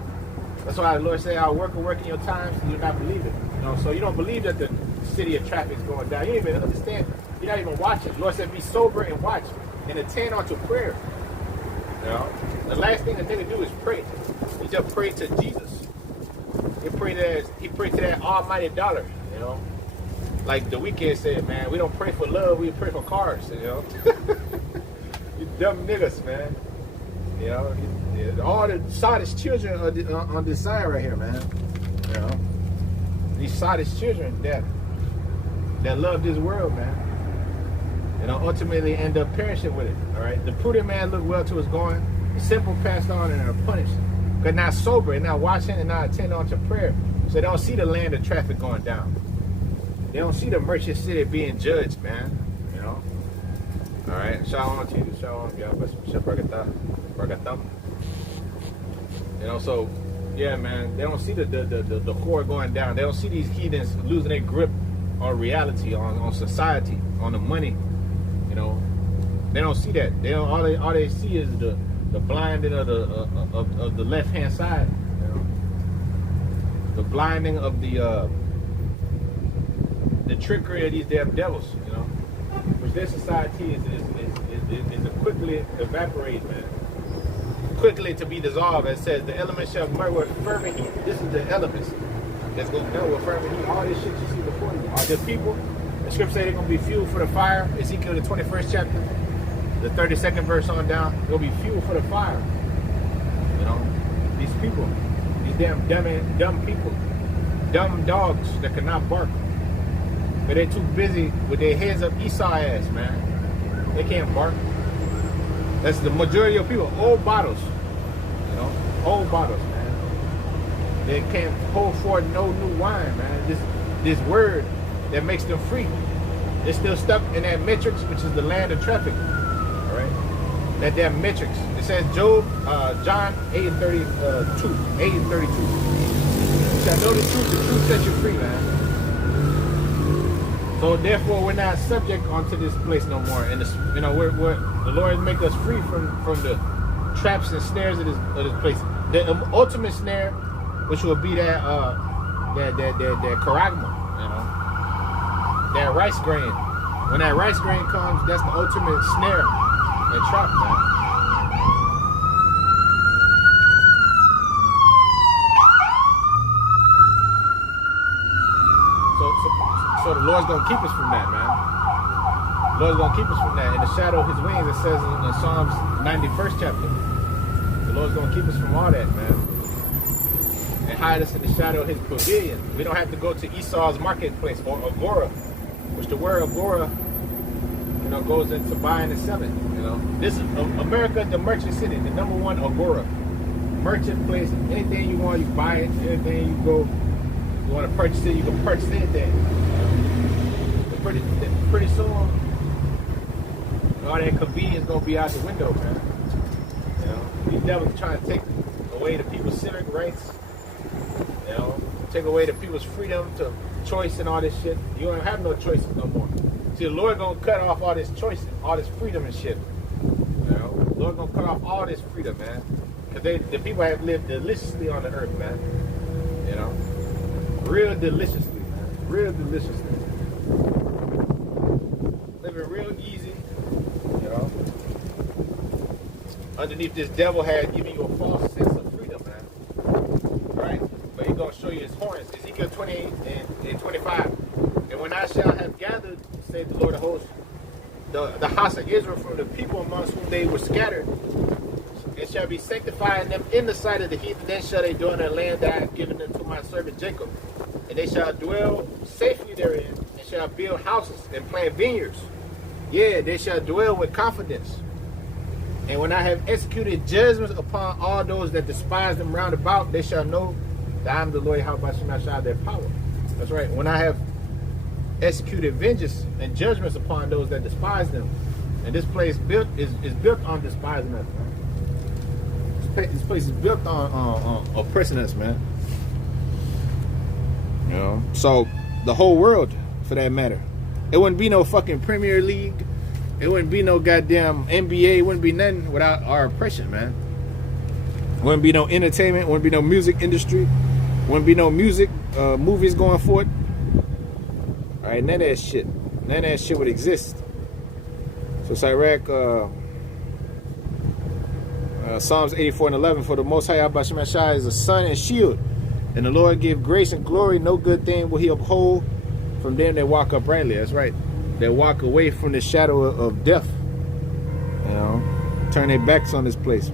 That's why the Lord said, "I'll work in your times," and you do not believe it. You know, so you don't believe that the city of traffic is going down. You don't even understand. You're not even watching. The Lord said, "Be sober and watch, and attend unto prayer." You know, the last thing a nigga do is pray. He just pray to Jesus. He prayed to that almighty dollar. You know, like the Weeknd said, "Man, we don't pray for love. We pray for cars." You know, you dumb niggas, man. You know, all the Sodist children are on this side right here, man. You know, these Sodist children that love this world, man. You know, ultimately end up perishing with it. All right, the prudent man look well to his going. The simple passed on and are punished. But not sober, and not watching, and not attend on to prayer. So they don't see the land of traffic going down. They don't see the merchant city being judged, man. You know. All right, shalom to you, shalom, you know, so yeah, man, they don't see the core going down. They don't see these heathens losing their grip on reality, on society, on the money. You know, they don't see that. They don't. All they see is the blinding of the left hand side. You know, the blinding of the trickery of these damn devils. You know, which their society is quickly evaporate, man. Quickly to be dissolved. It says the elements shall melt with fervent heat. This is the elements that's going to melt with fervent heat. All this shit you see before you are the people. The scripture says they're going to be fuel for the fire. Ezekiel, the 21st chapter, the 32nd verse on down. They'll be fuel for the fire. You know, these people, these damn dumb people, dumb dogs that cannot bark. But they're too busy with their heads up Esau ass, man. They can't bark. That's the majority of people. Old bottles. You know, old bottles, man. They can't hold forth no new wine, man. This word that makes them free. They're still stuck in that matrix, which is the land of traffic. All right? That damn matrix. It says John 8:32. 8:32. You shall know the truth sets you free, man. So therefore, we're not subject onto this place no more. And you know, the Lord make us free from the traps and snares of this place. The ultimate snare, which will be that charagma, you know, that rice grain. When that rice grain comes, that's the ultimate snare and trap, man. So the Lord's gonna keep us from that, man. The Lord's gonna keep us from that. In the shadow of his wings, it says in Psalms 91st chapter. The Lord's gonna keep us from all that, man. And hide us in the shadow of his pavilion. We don't have to go to Esau's marketplace or Agora, which the word Agora, you know, goes into buying and selling. You know, this is America, the merchant city, the #1 Agora. Merchant place, anything you want, you buy it. Anything you go, you want to purchase it, you can purchase anything. Pretty soon, all that convenience gonna be out the window, man. You know, these devils trying to take away the people's civic rights. You know, take away the people's freedom to choice and all this shit. You don't have no choices no more. See, the Lord gonna cut off all this choice, all this freedom and shit. You know, the Lord gonna cut off all this freedom, man. Cause the people have lived deliciously on the earth, man. You know, real deliciously, man. Real deliciously. Living real easy, you know. Underneath this devil had given you a false sense of freedom, man. Right? But he's gonna show you his horns. Ezekiel 28 and 25. And when I shall have gathered, saith the Lord of hosts, the house of Israel from the people amongst whom they were scattered, it shall be sanctifying them in the sight of the heathen. Then shall they dwell in the land that I have given them to my servant Jacob. And they shall dwell safely therein, and shall build houses and plant vineyards. Yeah, they shall dwell with confidence. And when I have executed judgments upon all those that despise them round about, they shall know that I am the Lord, how by shall their power. That's right. When I have executed vengeance and judgments upon those that despise them. And this place is built on despising us, man. This place is built on oppressing us, man. You know, so the whole world, for that matter, it wouldn't be no fucking Premier League. It wouldn't be no goddamn NBA. It wouldn't be nothing without our oppression, man. Wouldn't be no entertainment. Wouldn't be no music industry. Wouldn't be no music, movies going forward. All right, none of that shit. None of that shit would exist. So Sirach, Psalms 84:11, for the Most High Abba Shemashai is a sun and shield, and the Lord give grace and glory. No good thing will He uphold from them that walk uprightly. That's right. That walk away from the shadow of death. You know, turn their backs on this place.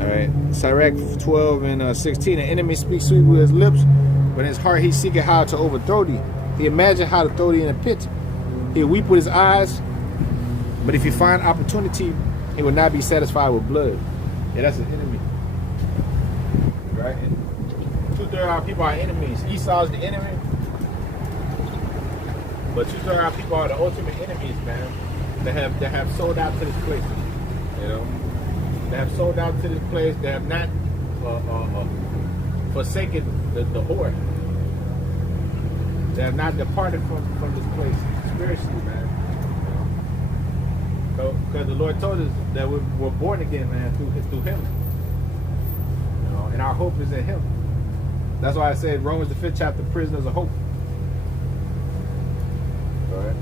All right, Sirach 12:16. An enemy speaks sweet with his lips, but in his heart he seeketh how to overthrow thee. He imagine how to throw thee in a pit. He'll weep with his eyes, but if he find opportunity, he will not be satisfied with blood. Yeah, that's an enemy. Right? And 2/3 of our people are enemies. Esau's the enemy, but 2/3 of our people are the ultimate enemies, man. That have sold out to this place. You know, they have sold out to this place. They have not forsaken the whore. They have not departed from this place spiritually, man. Because the Lord told us that we're born again, man, through Him. You know, and our hope is in Him. That's why I said Romans the 5th chapter, prisoners of hope. All right.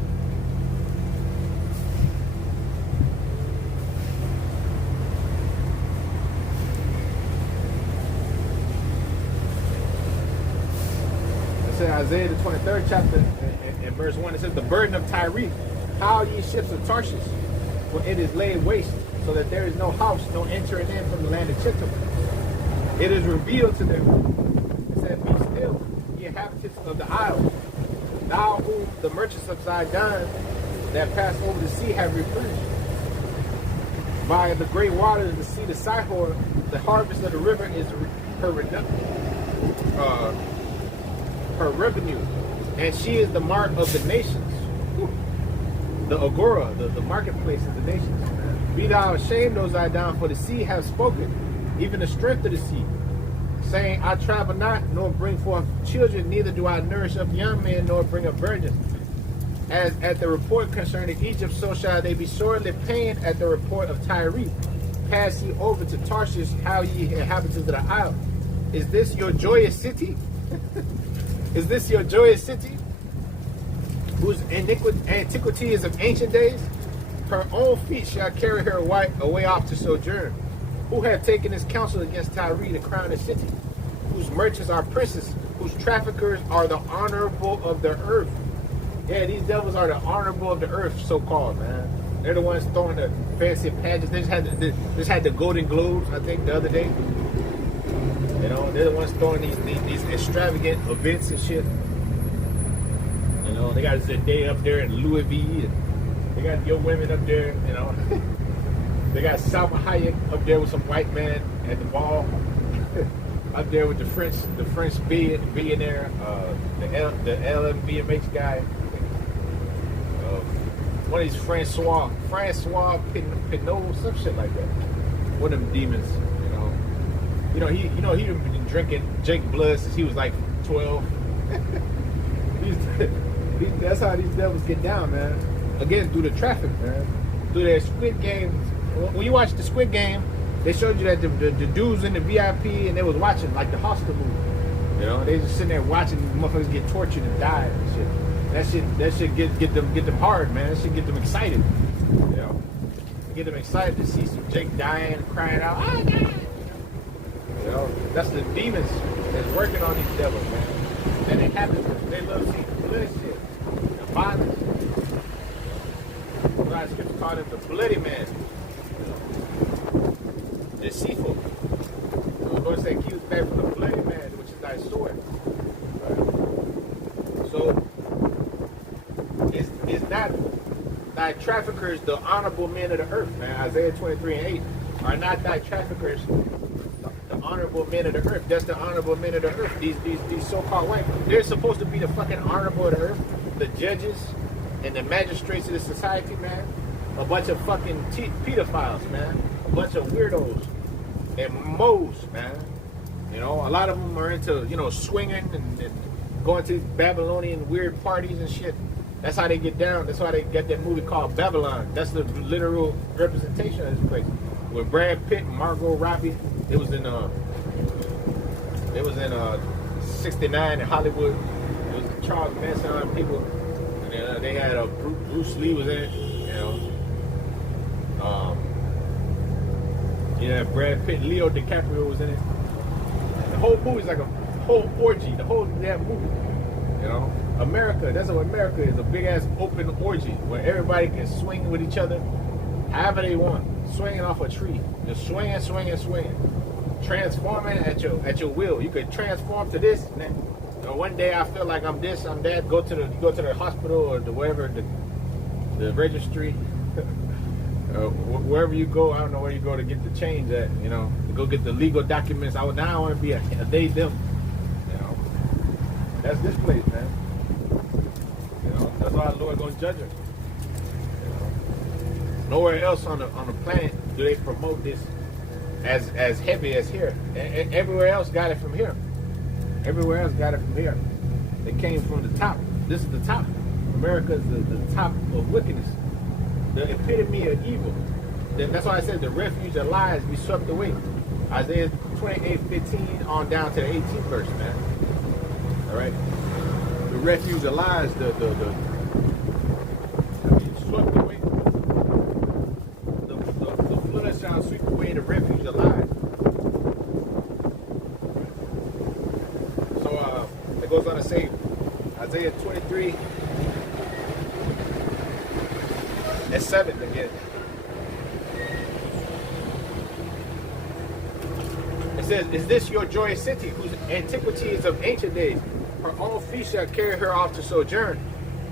Isaiah the 23rd chapter in verse 1, it says, the burden of Tyre, how ye ships of Tarshish, for it is laid waste, so that there is no house, no entering in from the land of Chittim. It is revealed to them. It said, be still, ye inhabitants of the isles, thou whom the merchants of Sidon that pass over the sea have replenished. By the great waters of the sea to Sihor, the harvest of the river is her revenue, and she is the mark of the nations. The agora, the marketplace of the nations. Be thou ashamed, O Zidon, for the sea has spoken, even the strength of the sea, saying, I travel not, nor bring forth children, neither do I nourish up young men, nor bring up virgins. As at the report concerning Egypt, so shall they be sorely pained at the report of Tyre. Pass ye over to Tarshish, how ye inhabitants of the isle. Is this your joyous city? Is this your joyous city, whose antiquity is of ancient days? Her own feet shall carry her away off to sojourn. Who have taken his counsel against Tyre to crown the city? Whose merchants are princes, whose traffickers are the honorable of the earth. Yeah, these devils are the honorable of the earth, so-called, man. They're the ones throwing the fancy pageants. They just had the Golden Globes, I think, the other day. You know, they're the ones throwing these extravagant events and shit. You know, they got Zendaya up there in Louis V. And they got your women up there, you know. They got Salma Hayek up there with some white man at the ball. Up there with the French billionaire, the LMVMH guy. One of these Francois Pinot, some shit like that. One of them demons. You know, he been drinking Jake blood since he was like 12. That's how these devils get down, man. Again, through the traffic, man. Through their Squid Game. When you watch the Squid Game, they showed you that the dudes in the VIP and they was watching like the Hostel movie. You know, they just sitting there watching motherfuckers get tortured and die and shit. That shit get them hard, man. That shit get them excited. You know, get them excited to see some Jake dying and crying out, oh God. You know, that's the demons that's working on these devils, man. And it happens. They love seeing bloodshed and violence. A lot of scripture called him the bloody man. Deceitful. I was going to say, keep us back from the bloody man, which is thy sword. Right? So, it's not thy traffickers the honorable men of the earth, man. Isaiah 23:8 are not thy traffickers the honorable men of the earth. That's the honorable men of the earth. These so-called white. They're supposed to be the fucking honorable of the earth. the judges and the magistrates of this society, man, a bunch of fucking pedophiles, man, a bunch of weirdos and moles, man. You know, a lot of them are into, you know, swinging and going to Babylonian weird parties and shit. That's how they get down. That's why they get that movie called Babylon. That's the literal representation of this place. With Brad Pitt and Margot Robbie, it was in 69 in Hollywood. It was Charles Manson people. And they had Bruce Lee was in it. You know, Brad Pitt, Leo DiCaprio was in it. And the whole movie's like a whole orgy. The whole damn movie. You know, America. That's what America is. A big ass open orgy where everybody can swing with each other, however they want. Swinging off a tree, just swinging. Transforming at your will. You could transform to this, and then one day I feel like I'm this, I'm that. Go to the hospital or the wherever the registry, wherever you go. I don't know where you go to get the change at. You know, to go get the legal documents. Now I want to be a they them. You know, that's this place, man. You know, that's why the Lord gonna judge us. Nowhere else on the planet do they promote this as heavy as here. And everywhere else got it from here. Everywhere else got it from here. It came from the top. This is the top. America is the top of wickedness. The epitome of evil. That's why I said the refuge of lies be swept away. Isaiah 28:15 on down to the 18th verse, man. All right. The refuge of lies. The swept away. Shall sweep away the refuge of lies. So it goes on to say, Isaiah 23:7 again. It says, "Is this your joyous city, whose antiquity is of ancient days? Her own feet shall carry her off to sojourn.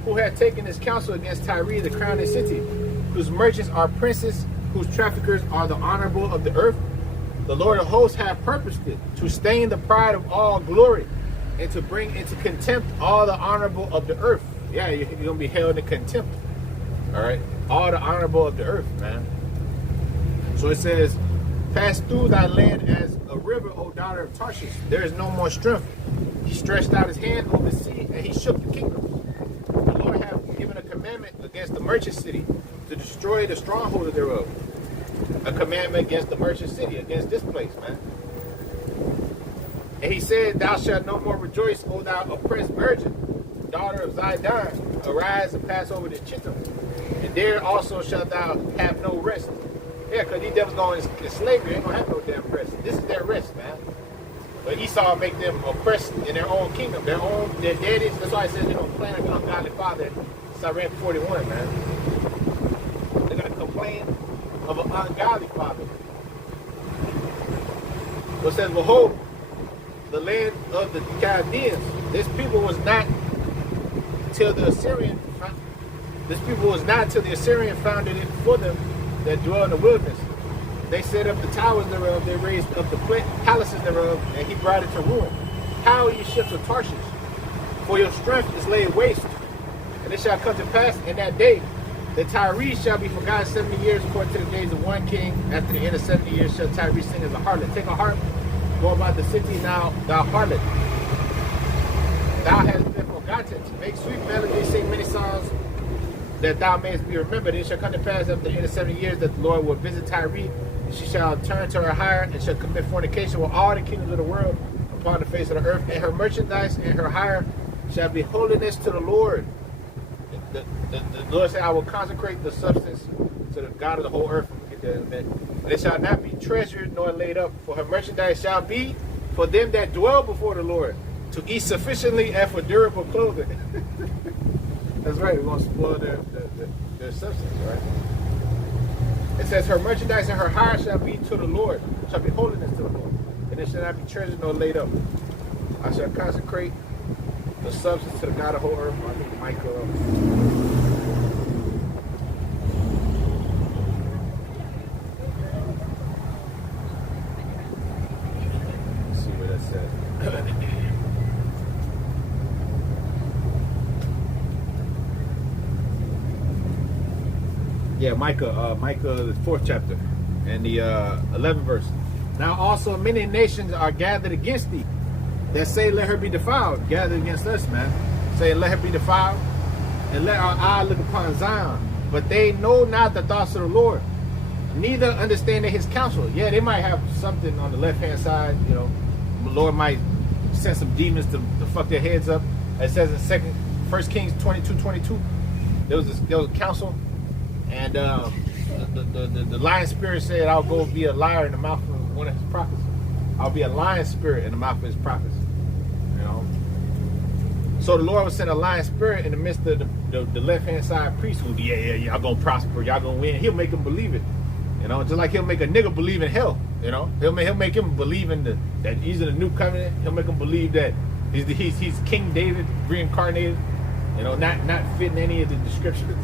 Who had taken his counsel against Tyre, the crowning city, whose merchants are princes, whose traffickers are the honorable of the earth? The Lord of hosts hath purposed it, to stain the pride of all glory, and to bring into contempt all the honorable of the earth." Yeah, you're going to be held in contempt. All right? All the honorable of the earth, man. So it says, "Pass through thy land as a river, O daughter of Tarshish. There is no more strength. He stretched out his hand over the sea, and he shook the kingdoms. The Lord hath given a commandment against the merchant city, to destroy the stronghold thereof." A commandment against the merchant city, against this place, man. And he said, "Thou shalt no more rejoice, O thou oppressed virgin, daughter of Zidon. Arise and pass over to Chittim, and there also shalt thou have no rest." Yeah, because these devils going in slavery, ain't gonna have no damn rest. This is their rest, man. But Esau make them oppressed in their own kingdom, their daddies. That's why it says they don't plan an ungodly father. It's Psalm 41, man. They're gonna complain of an ungodly father. But it says, "Behold, the land of the Chaldeans." This people was not till the Assyrian. Founded it for them that dwell in the wilderness. They set up the towers thereof. They raised up the palaces thereof, and he brought it to ruin. How, ye ships of Tarshish? For your strength is laid waste. And it shall come to pass in that day, the Tyre shall be forgotten 70 years according to the days of one king. After the end of 70 years shall Tyre sing as a harlot. Take a harp, go about the city now, thou harlot. Thou hast been forgotten. Make sweet melodies, sing many songs, that thou mayest be remembered. It shall come to pass after the end of 70 years that the Lord will visit Tyre, and she shall turn to her hire, and shall commit fornication with all the kingdoms of the world upon the face of the earth. And her merchandise and her hire shall be holiness to the Lord. The Lord said, "I will consecrate the substance to the God of the whole earth." Get that in a minute. "And it shall not be treasured nor laid up, for her merchandise shall be for them that dwell before the Lord, to eat sufficiently and for durable clothing." That's right, we're going to spoil their substance, right? It says, "Her merchandise and her hire shall be to the Lord, shall be holiness to the Lord, and it shall not be treasured nor laid up. I shall consecrate the substance to the God of the whole earth." I think Michael. Let's see what that says. Yeah, Micah, the 4th chapter, and the 11th verse. Now also many nations are gathered against thee, that say, let her be defiled. Gathered against us, man. Say, let her be defiled, and let our eye look upon Zion. But they know not the thoughts of the Lord, neither understand his counsel. Yeah, they might have something on the left-hand side, you know. The Lord might send some demons to fuck their heads up. It says in 1 Kings 22:22, there was a council, and the lion spirit said, I'll go be a liar in the mouth of one of his prophets. I'll be a lion spirit in the mouth of his prophets. You know. So the Lord will send a lion spirit in the midst of the left-hand side priest who, yeah, y'all gonna prosper, y'all gonna win. He'll make them believe it. You know, just like he'll make a nigga believe in hell. You know, he'll make him believe in that he's in the new covenant. He'll make him believe that he's King David reincarnated. You know, not fitting any of the descriptions.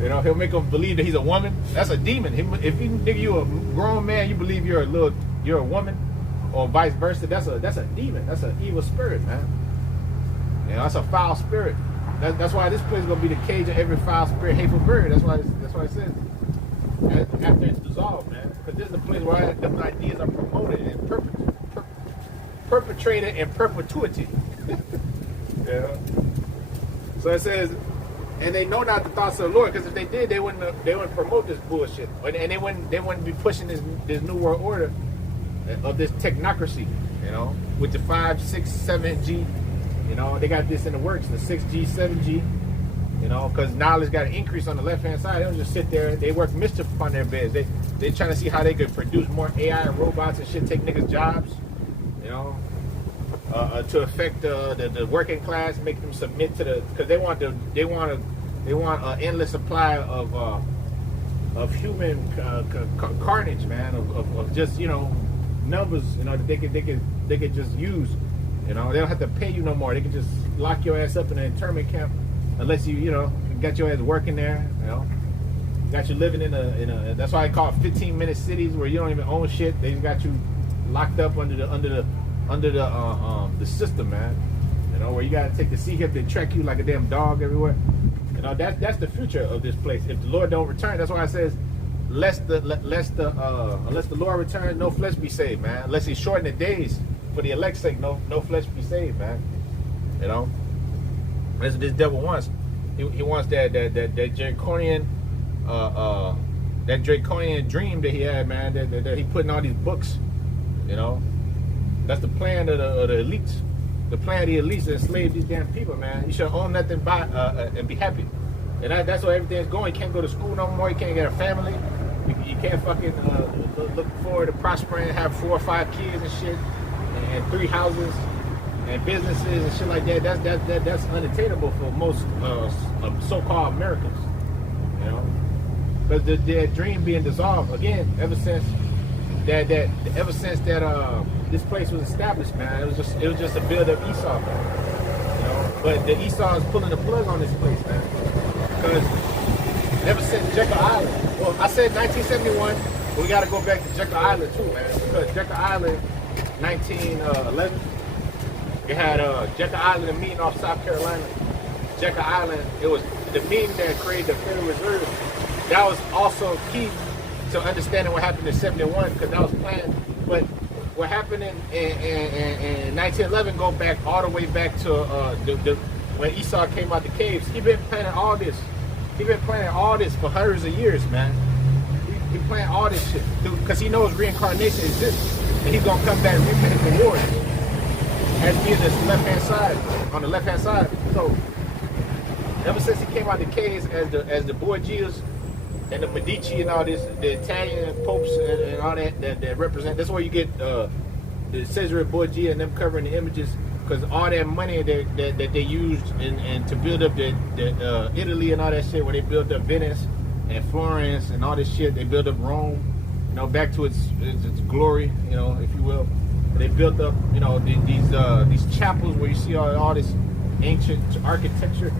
You know, he'll make him believe that he's a woman. That's a demon. If you nigga, you a grown man, you believe you're a woman, or vice versa. That's a demon. That's an evil spirit, man. You know, that's a foul spirit. That's why this place is gonna be the cage of every foul spirit, hateful bird. That's why it says after it's dissolved, man. Because this is the place where them ideas are promoted and perpetrated in perpetuity. Yeah. So it says, and they know not the thoughts of the Lord, because if they did, they wouldn't promote this bullshit, and they wouldn't be pushing this new world order of this technocracy, you know, with the 5, 6, 7G. You know, they got this in the works, the 6G, 7G. You know, because knowledge got an increase on the left-hand side. They don't just sit there. They work mischief upon their beds. They trying to see how they could produce more AI and robots and shit, take niggas' jobs. You know, to affect the working class, make them submit to because they want an endless supply of human carnage, man, of just, you know, numbers, you know, that they could just use. You know, they don't have to pay you no more. They can just lock your ass up in an internment camp, unless you know, got your ass working there. You know, got you living in a. That's why I call it 15-minute cities where you don't even own shit. They just got you locked up under the system, man. You know, where you gotta take the sea hip, they track you like a damn dog everywhere. You know, that's the future of this place. If the Lord don't return, that's why it says, unless the Lord returns, no flesh be saved, man. Unless He shorten the days for the elect's sake, no flesh be saved, man. You know, that's what this devil wants. He wants that draconian dream that he had, man. That he put in all these books. You know, that's the plan of the elites. The plan of the elites to enslave these damn people, man. You should own nothing and be happy. And that's where everything's going. You can't go to school no more. You can't get a family. You can't fucking look forward to prospering, have 4 or 5 kids and shit, and 3 houses and businesses and shit like that. That's unattainable for most so-called Americans. You know, because their dream being dissolved again ever since that this place was established, man. It was just a build of Esau, man. You know, but the Esau is pulling the plug on this place, man. Because ever since Jekyll Island, well, I said 1971, but we got to go back to Jekyll Island too, man. Because Jekyll Island, 1911, you had Jekyll Island, a meeting off South Carolina. Jekyll Island, it was the meeting that created the Federal Reserve. That was also key to understanding what happened in 71, because that was planned. But what happened in 1911 go back all the way back to when Esau came out the caves. He been planning all this. He been planning all this for hundreds of years, man. He planned all this shit because he knows reincarnation exists, and he's gonna come back and repay his reward as being this left-hand side, on the left-hand side. So ever since he came out the caves as the Borgias and the Medici and all this, the Italian popes and all that represent. That's where you get the Cesare Borgia and them covering the images, because all that money that they used and to build up the Italy and all that shit, where they built up Venice and Florence and all this shit, they built up Rome, you know, back to its glory, you know, if you will. They built up, you know, these chapels where you see all this ancient architecture.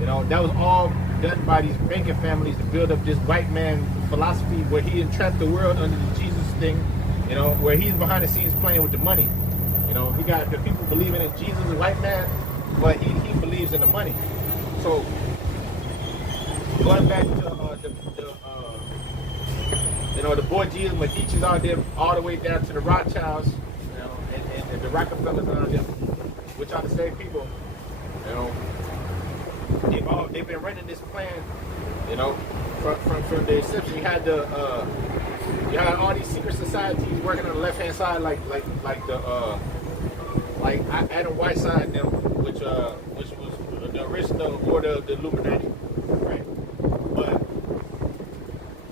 You know, that was all done by these banking families to build up this white man philosophy, where he entrapped the world under the Jesus thing, you know, where he's behind the scenes playing with the money. You know, he got the people believing in Jesus, the white man, but he believes in the money. So Going back to the Borgias, Medicis, all them, all the way down to the Rothschilds, and the Rockefellers and all them, which are the same people. They've been running this plan, from the inception. You had all these secret societies working on the left hand side, like Adam Whiteside, them, which was the original order of the Illuminati, right? But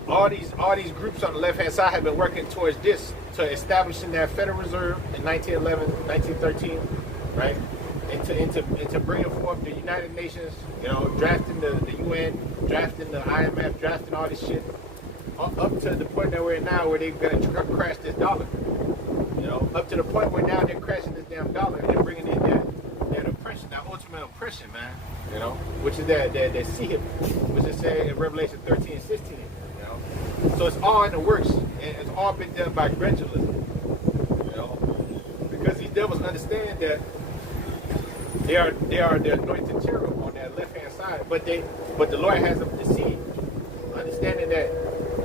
all these groups on the left hand side have been working towards this, to establishing that Federal Reserve in 1911, 1913, right? And to bringing forth the United Nations, drafting the UN, drafting the IMF, drafting all this shit, up to the point that we're in now, where they're gonna crash this dollar. Up to the point where now they're crashing this damn dollar and they're bringing in that oppression, that ultimate oppression, man. Which is that Sihib, which is said in Revelation 13 and 16. So it's all in the works, and it's all been done by gradualism. Because these devils understand that they are the anointed cherub on that left hand side, but the Lord has them deceived, understanding that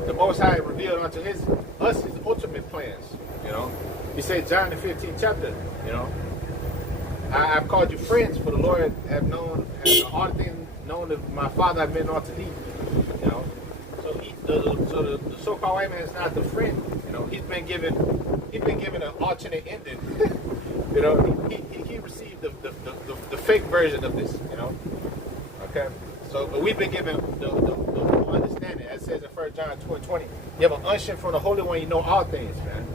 the Most High revealed unto us his ultimate plans. He said, John the 15th chapter, I've called you friends, for the Lord have known all the things known of my Father I've been unto thee. So the so-called white man is not the friend. He's been given an alternate ending. He received the fake version of this. Okay. So we've been given the understanding. As it says in 1 John 2:20, you have an unction from the Holy One. You know all things, man.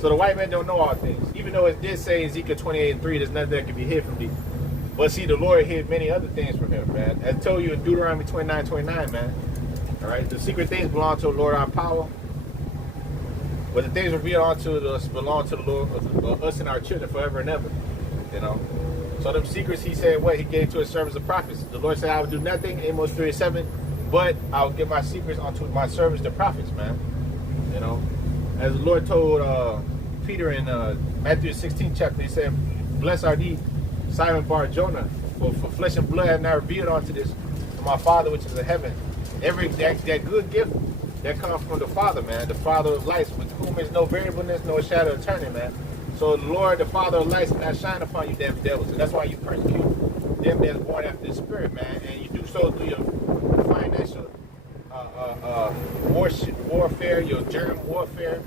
So the white man don't know all things, even though it did say in Ezekiel 28:3, there's nothing that can be hid from thee. But see, the Lord hid many other things from him, man. As I told you in Deuteronomy 29:29, man. All right, the secret things belong to the Lord our power, but the things revealed unto us belong to the Lord, us and our children forever and ever. So them secrets, he said, he gave to his servants the prophets. The Lord said, I will do nothing, Amos 3:7, but I will give my secrets unto my servants the prophets, man. As the Lord told Peter in Matthew 16 chapter, he said, blessed are thee, Simon Bar Jonah, for flesh and blood have not revealed unto this, to my Father which is in heaven. That good gift that comes from the Father, man, the Father of lights, with whom is no variableness, no shadow of turning, man. So the Lord, the Father of lights, will not shine upon you, damn devils. And that's why you persecute them that's born after the Spirit, man. And you do so through your financial warfare, your germ warfare,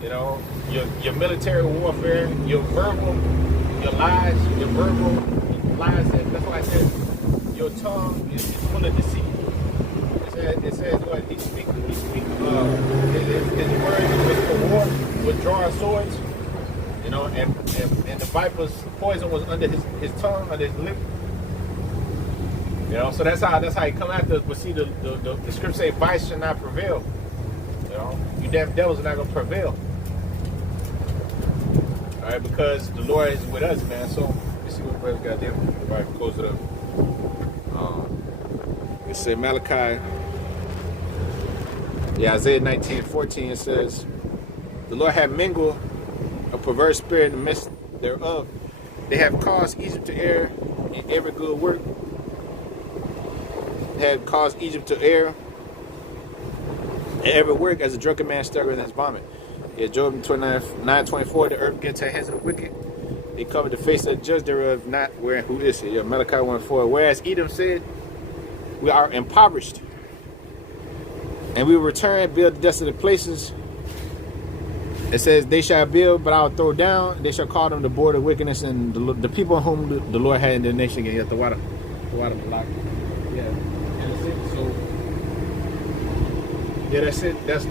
your military warfare, your lies. That's why I said your tongue is full of deceit. It says what he speaks. His words was for war, with drawing swords. And the viper's poison was under his tongue, under his lip. So that's how he come after us. But see, the scripture say, vice shall not prevail. You damn devils are not gonna prevail. All right, because the Lord is with us, man. So let's see what brother got there. Everybody close it up. It said Malachi. Isaiah 19:14, it says, the Lord have mingled a perverse spirit in the midst thereof. They have caused Egypt to err in every good work. They have caused Egypt to err in every work, as a drunken man staggereth in his vomit. Job 9:24, the earth gets to the hands of the wicked. They covered the face of the judge thereof, not where who is it? Malachi 1:4. Whereas Edom said, we are impoverished, and we will return, build the desolate places. It says, they shall build, but I'll throw down. They shall call them the border of wickedness, and the people whom the Lord had in their nation again. Yet the water block. Yeah, and that's it. So, yeah, that's it. That's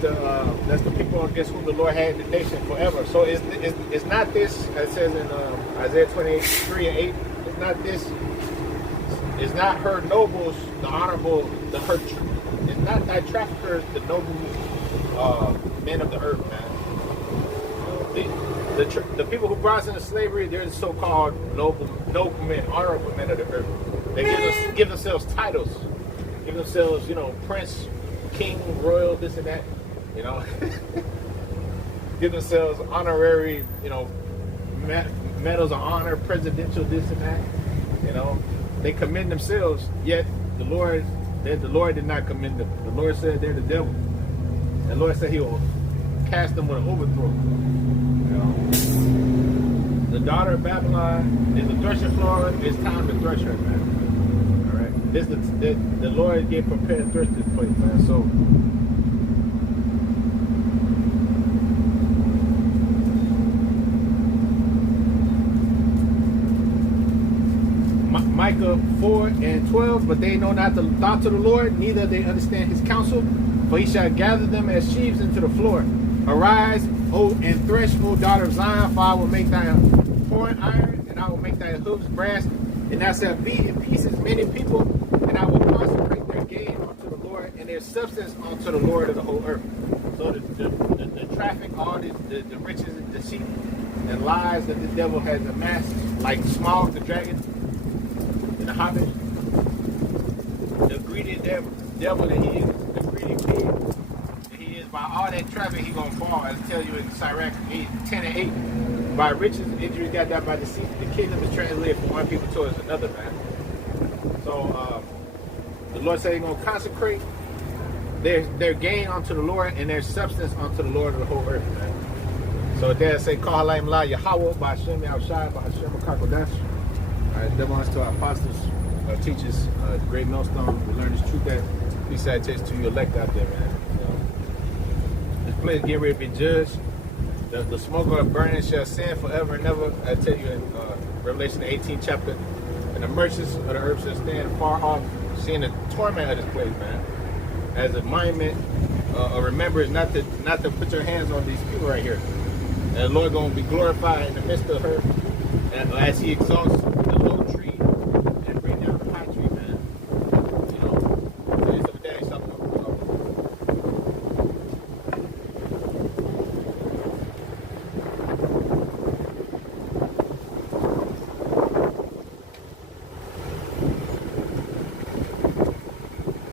the people against whom the Lord had in the nation forever. So it's not this, as it says in Isaiah 28:3-8. It's not this. It's not her nobles, the honorable, it's not thy traffickers, the noble men of the earth, man. The people who brought us into slavery, they're the so-called noble men, honorable men of the earth. They give themselves titles, give themselves, prince, king, royal, this and that, give themselves honorary, medals of honor, presidential, this and that, They commend themselves, yet the Lord that the Lord did not commend them. The Lord said they're the devil. And the Lord said he will cast them with an overthrow. The daughter of Babylon is the threshing floor. It's time to thresh her, man. All right. The Lord gave prepared to thresh this place, man. So Micah 4:12, but they know not the thoughts of the Lord, neither they understand his counsel, for he shall gather them as sheaves into the floor. Arise, O and thresh, O daughter of Zion, for I will make thy horn iron, and I will make thy hooves brass, and thou shalt beat in pieces many people, and I will consecrate their gain unto the Lord, and their substance unto the Lord of the whole earth. So the traffic, all the riches and deceit and lies that the devil has amassed, like Smaug the dragon, the Hobbit, the greedy devil that he is, the greedy pig that he is, by all that traffic he gonna fall. I tell you in Sirach 10:8, by riches and injuries got that by deceit, the kingdom is translated from one people towards another, man. So the Lord said he's gonna consecrate their gain unto the Lord and their substance unto the Lord of the whole earth, man. So there say, Call Halayim La Yahweh, by Hashem Yahushai, by Hashem Kakodash. Devotions to our apostles, our teachers, the great millstone. We learn this truth that we salutations to you elect out there, man. This place get ready to be judged. The smoke of burning shall stand forever and ever. I tell you in Revelation 18 chapter. And the merchants of the earth shall stand far off, seeing the torment of this place, man. As a monument, a remembrance not to put your hands on these people right here. And the Lord gonna be glorified in the midst of her, and as he exalts the low tree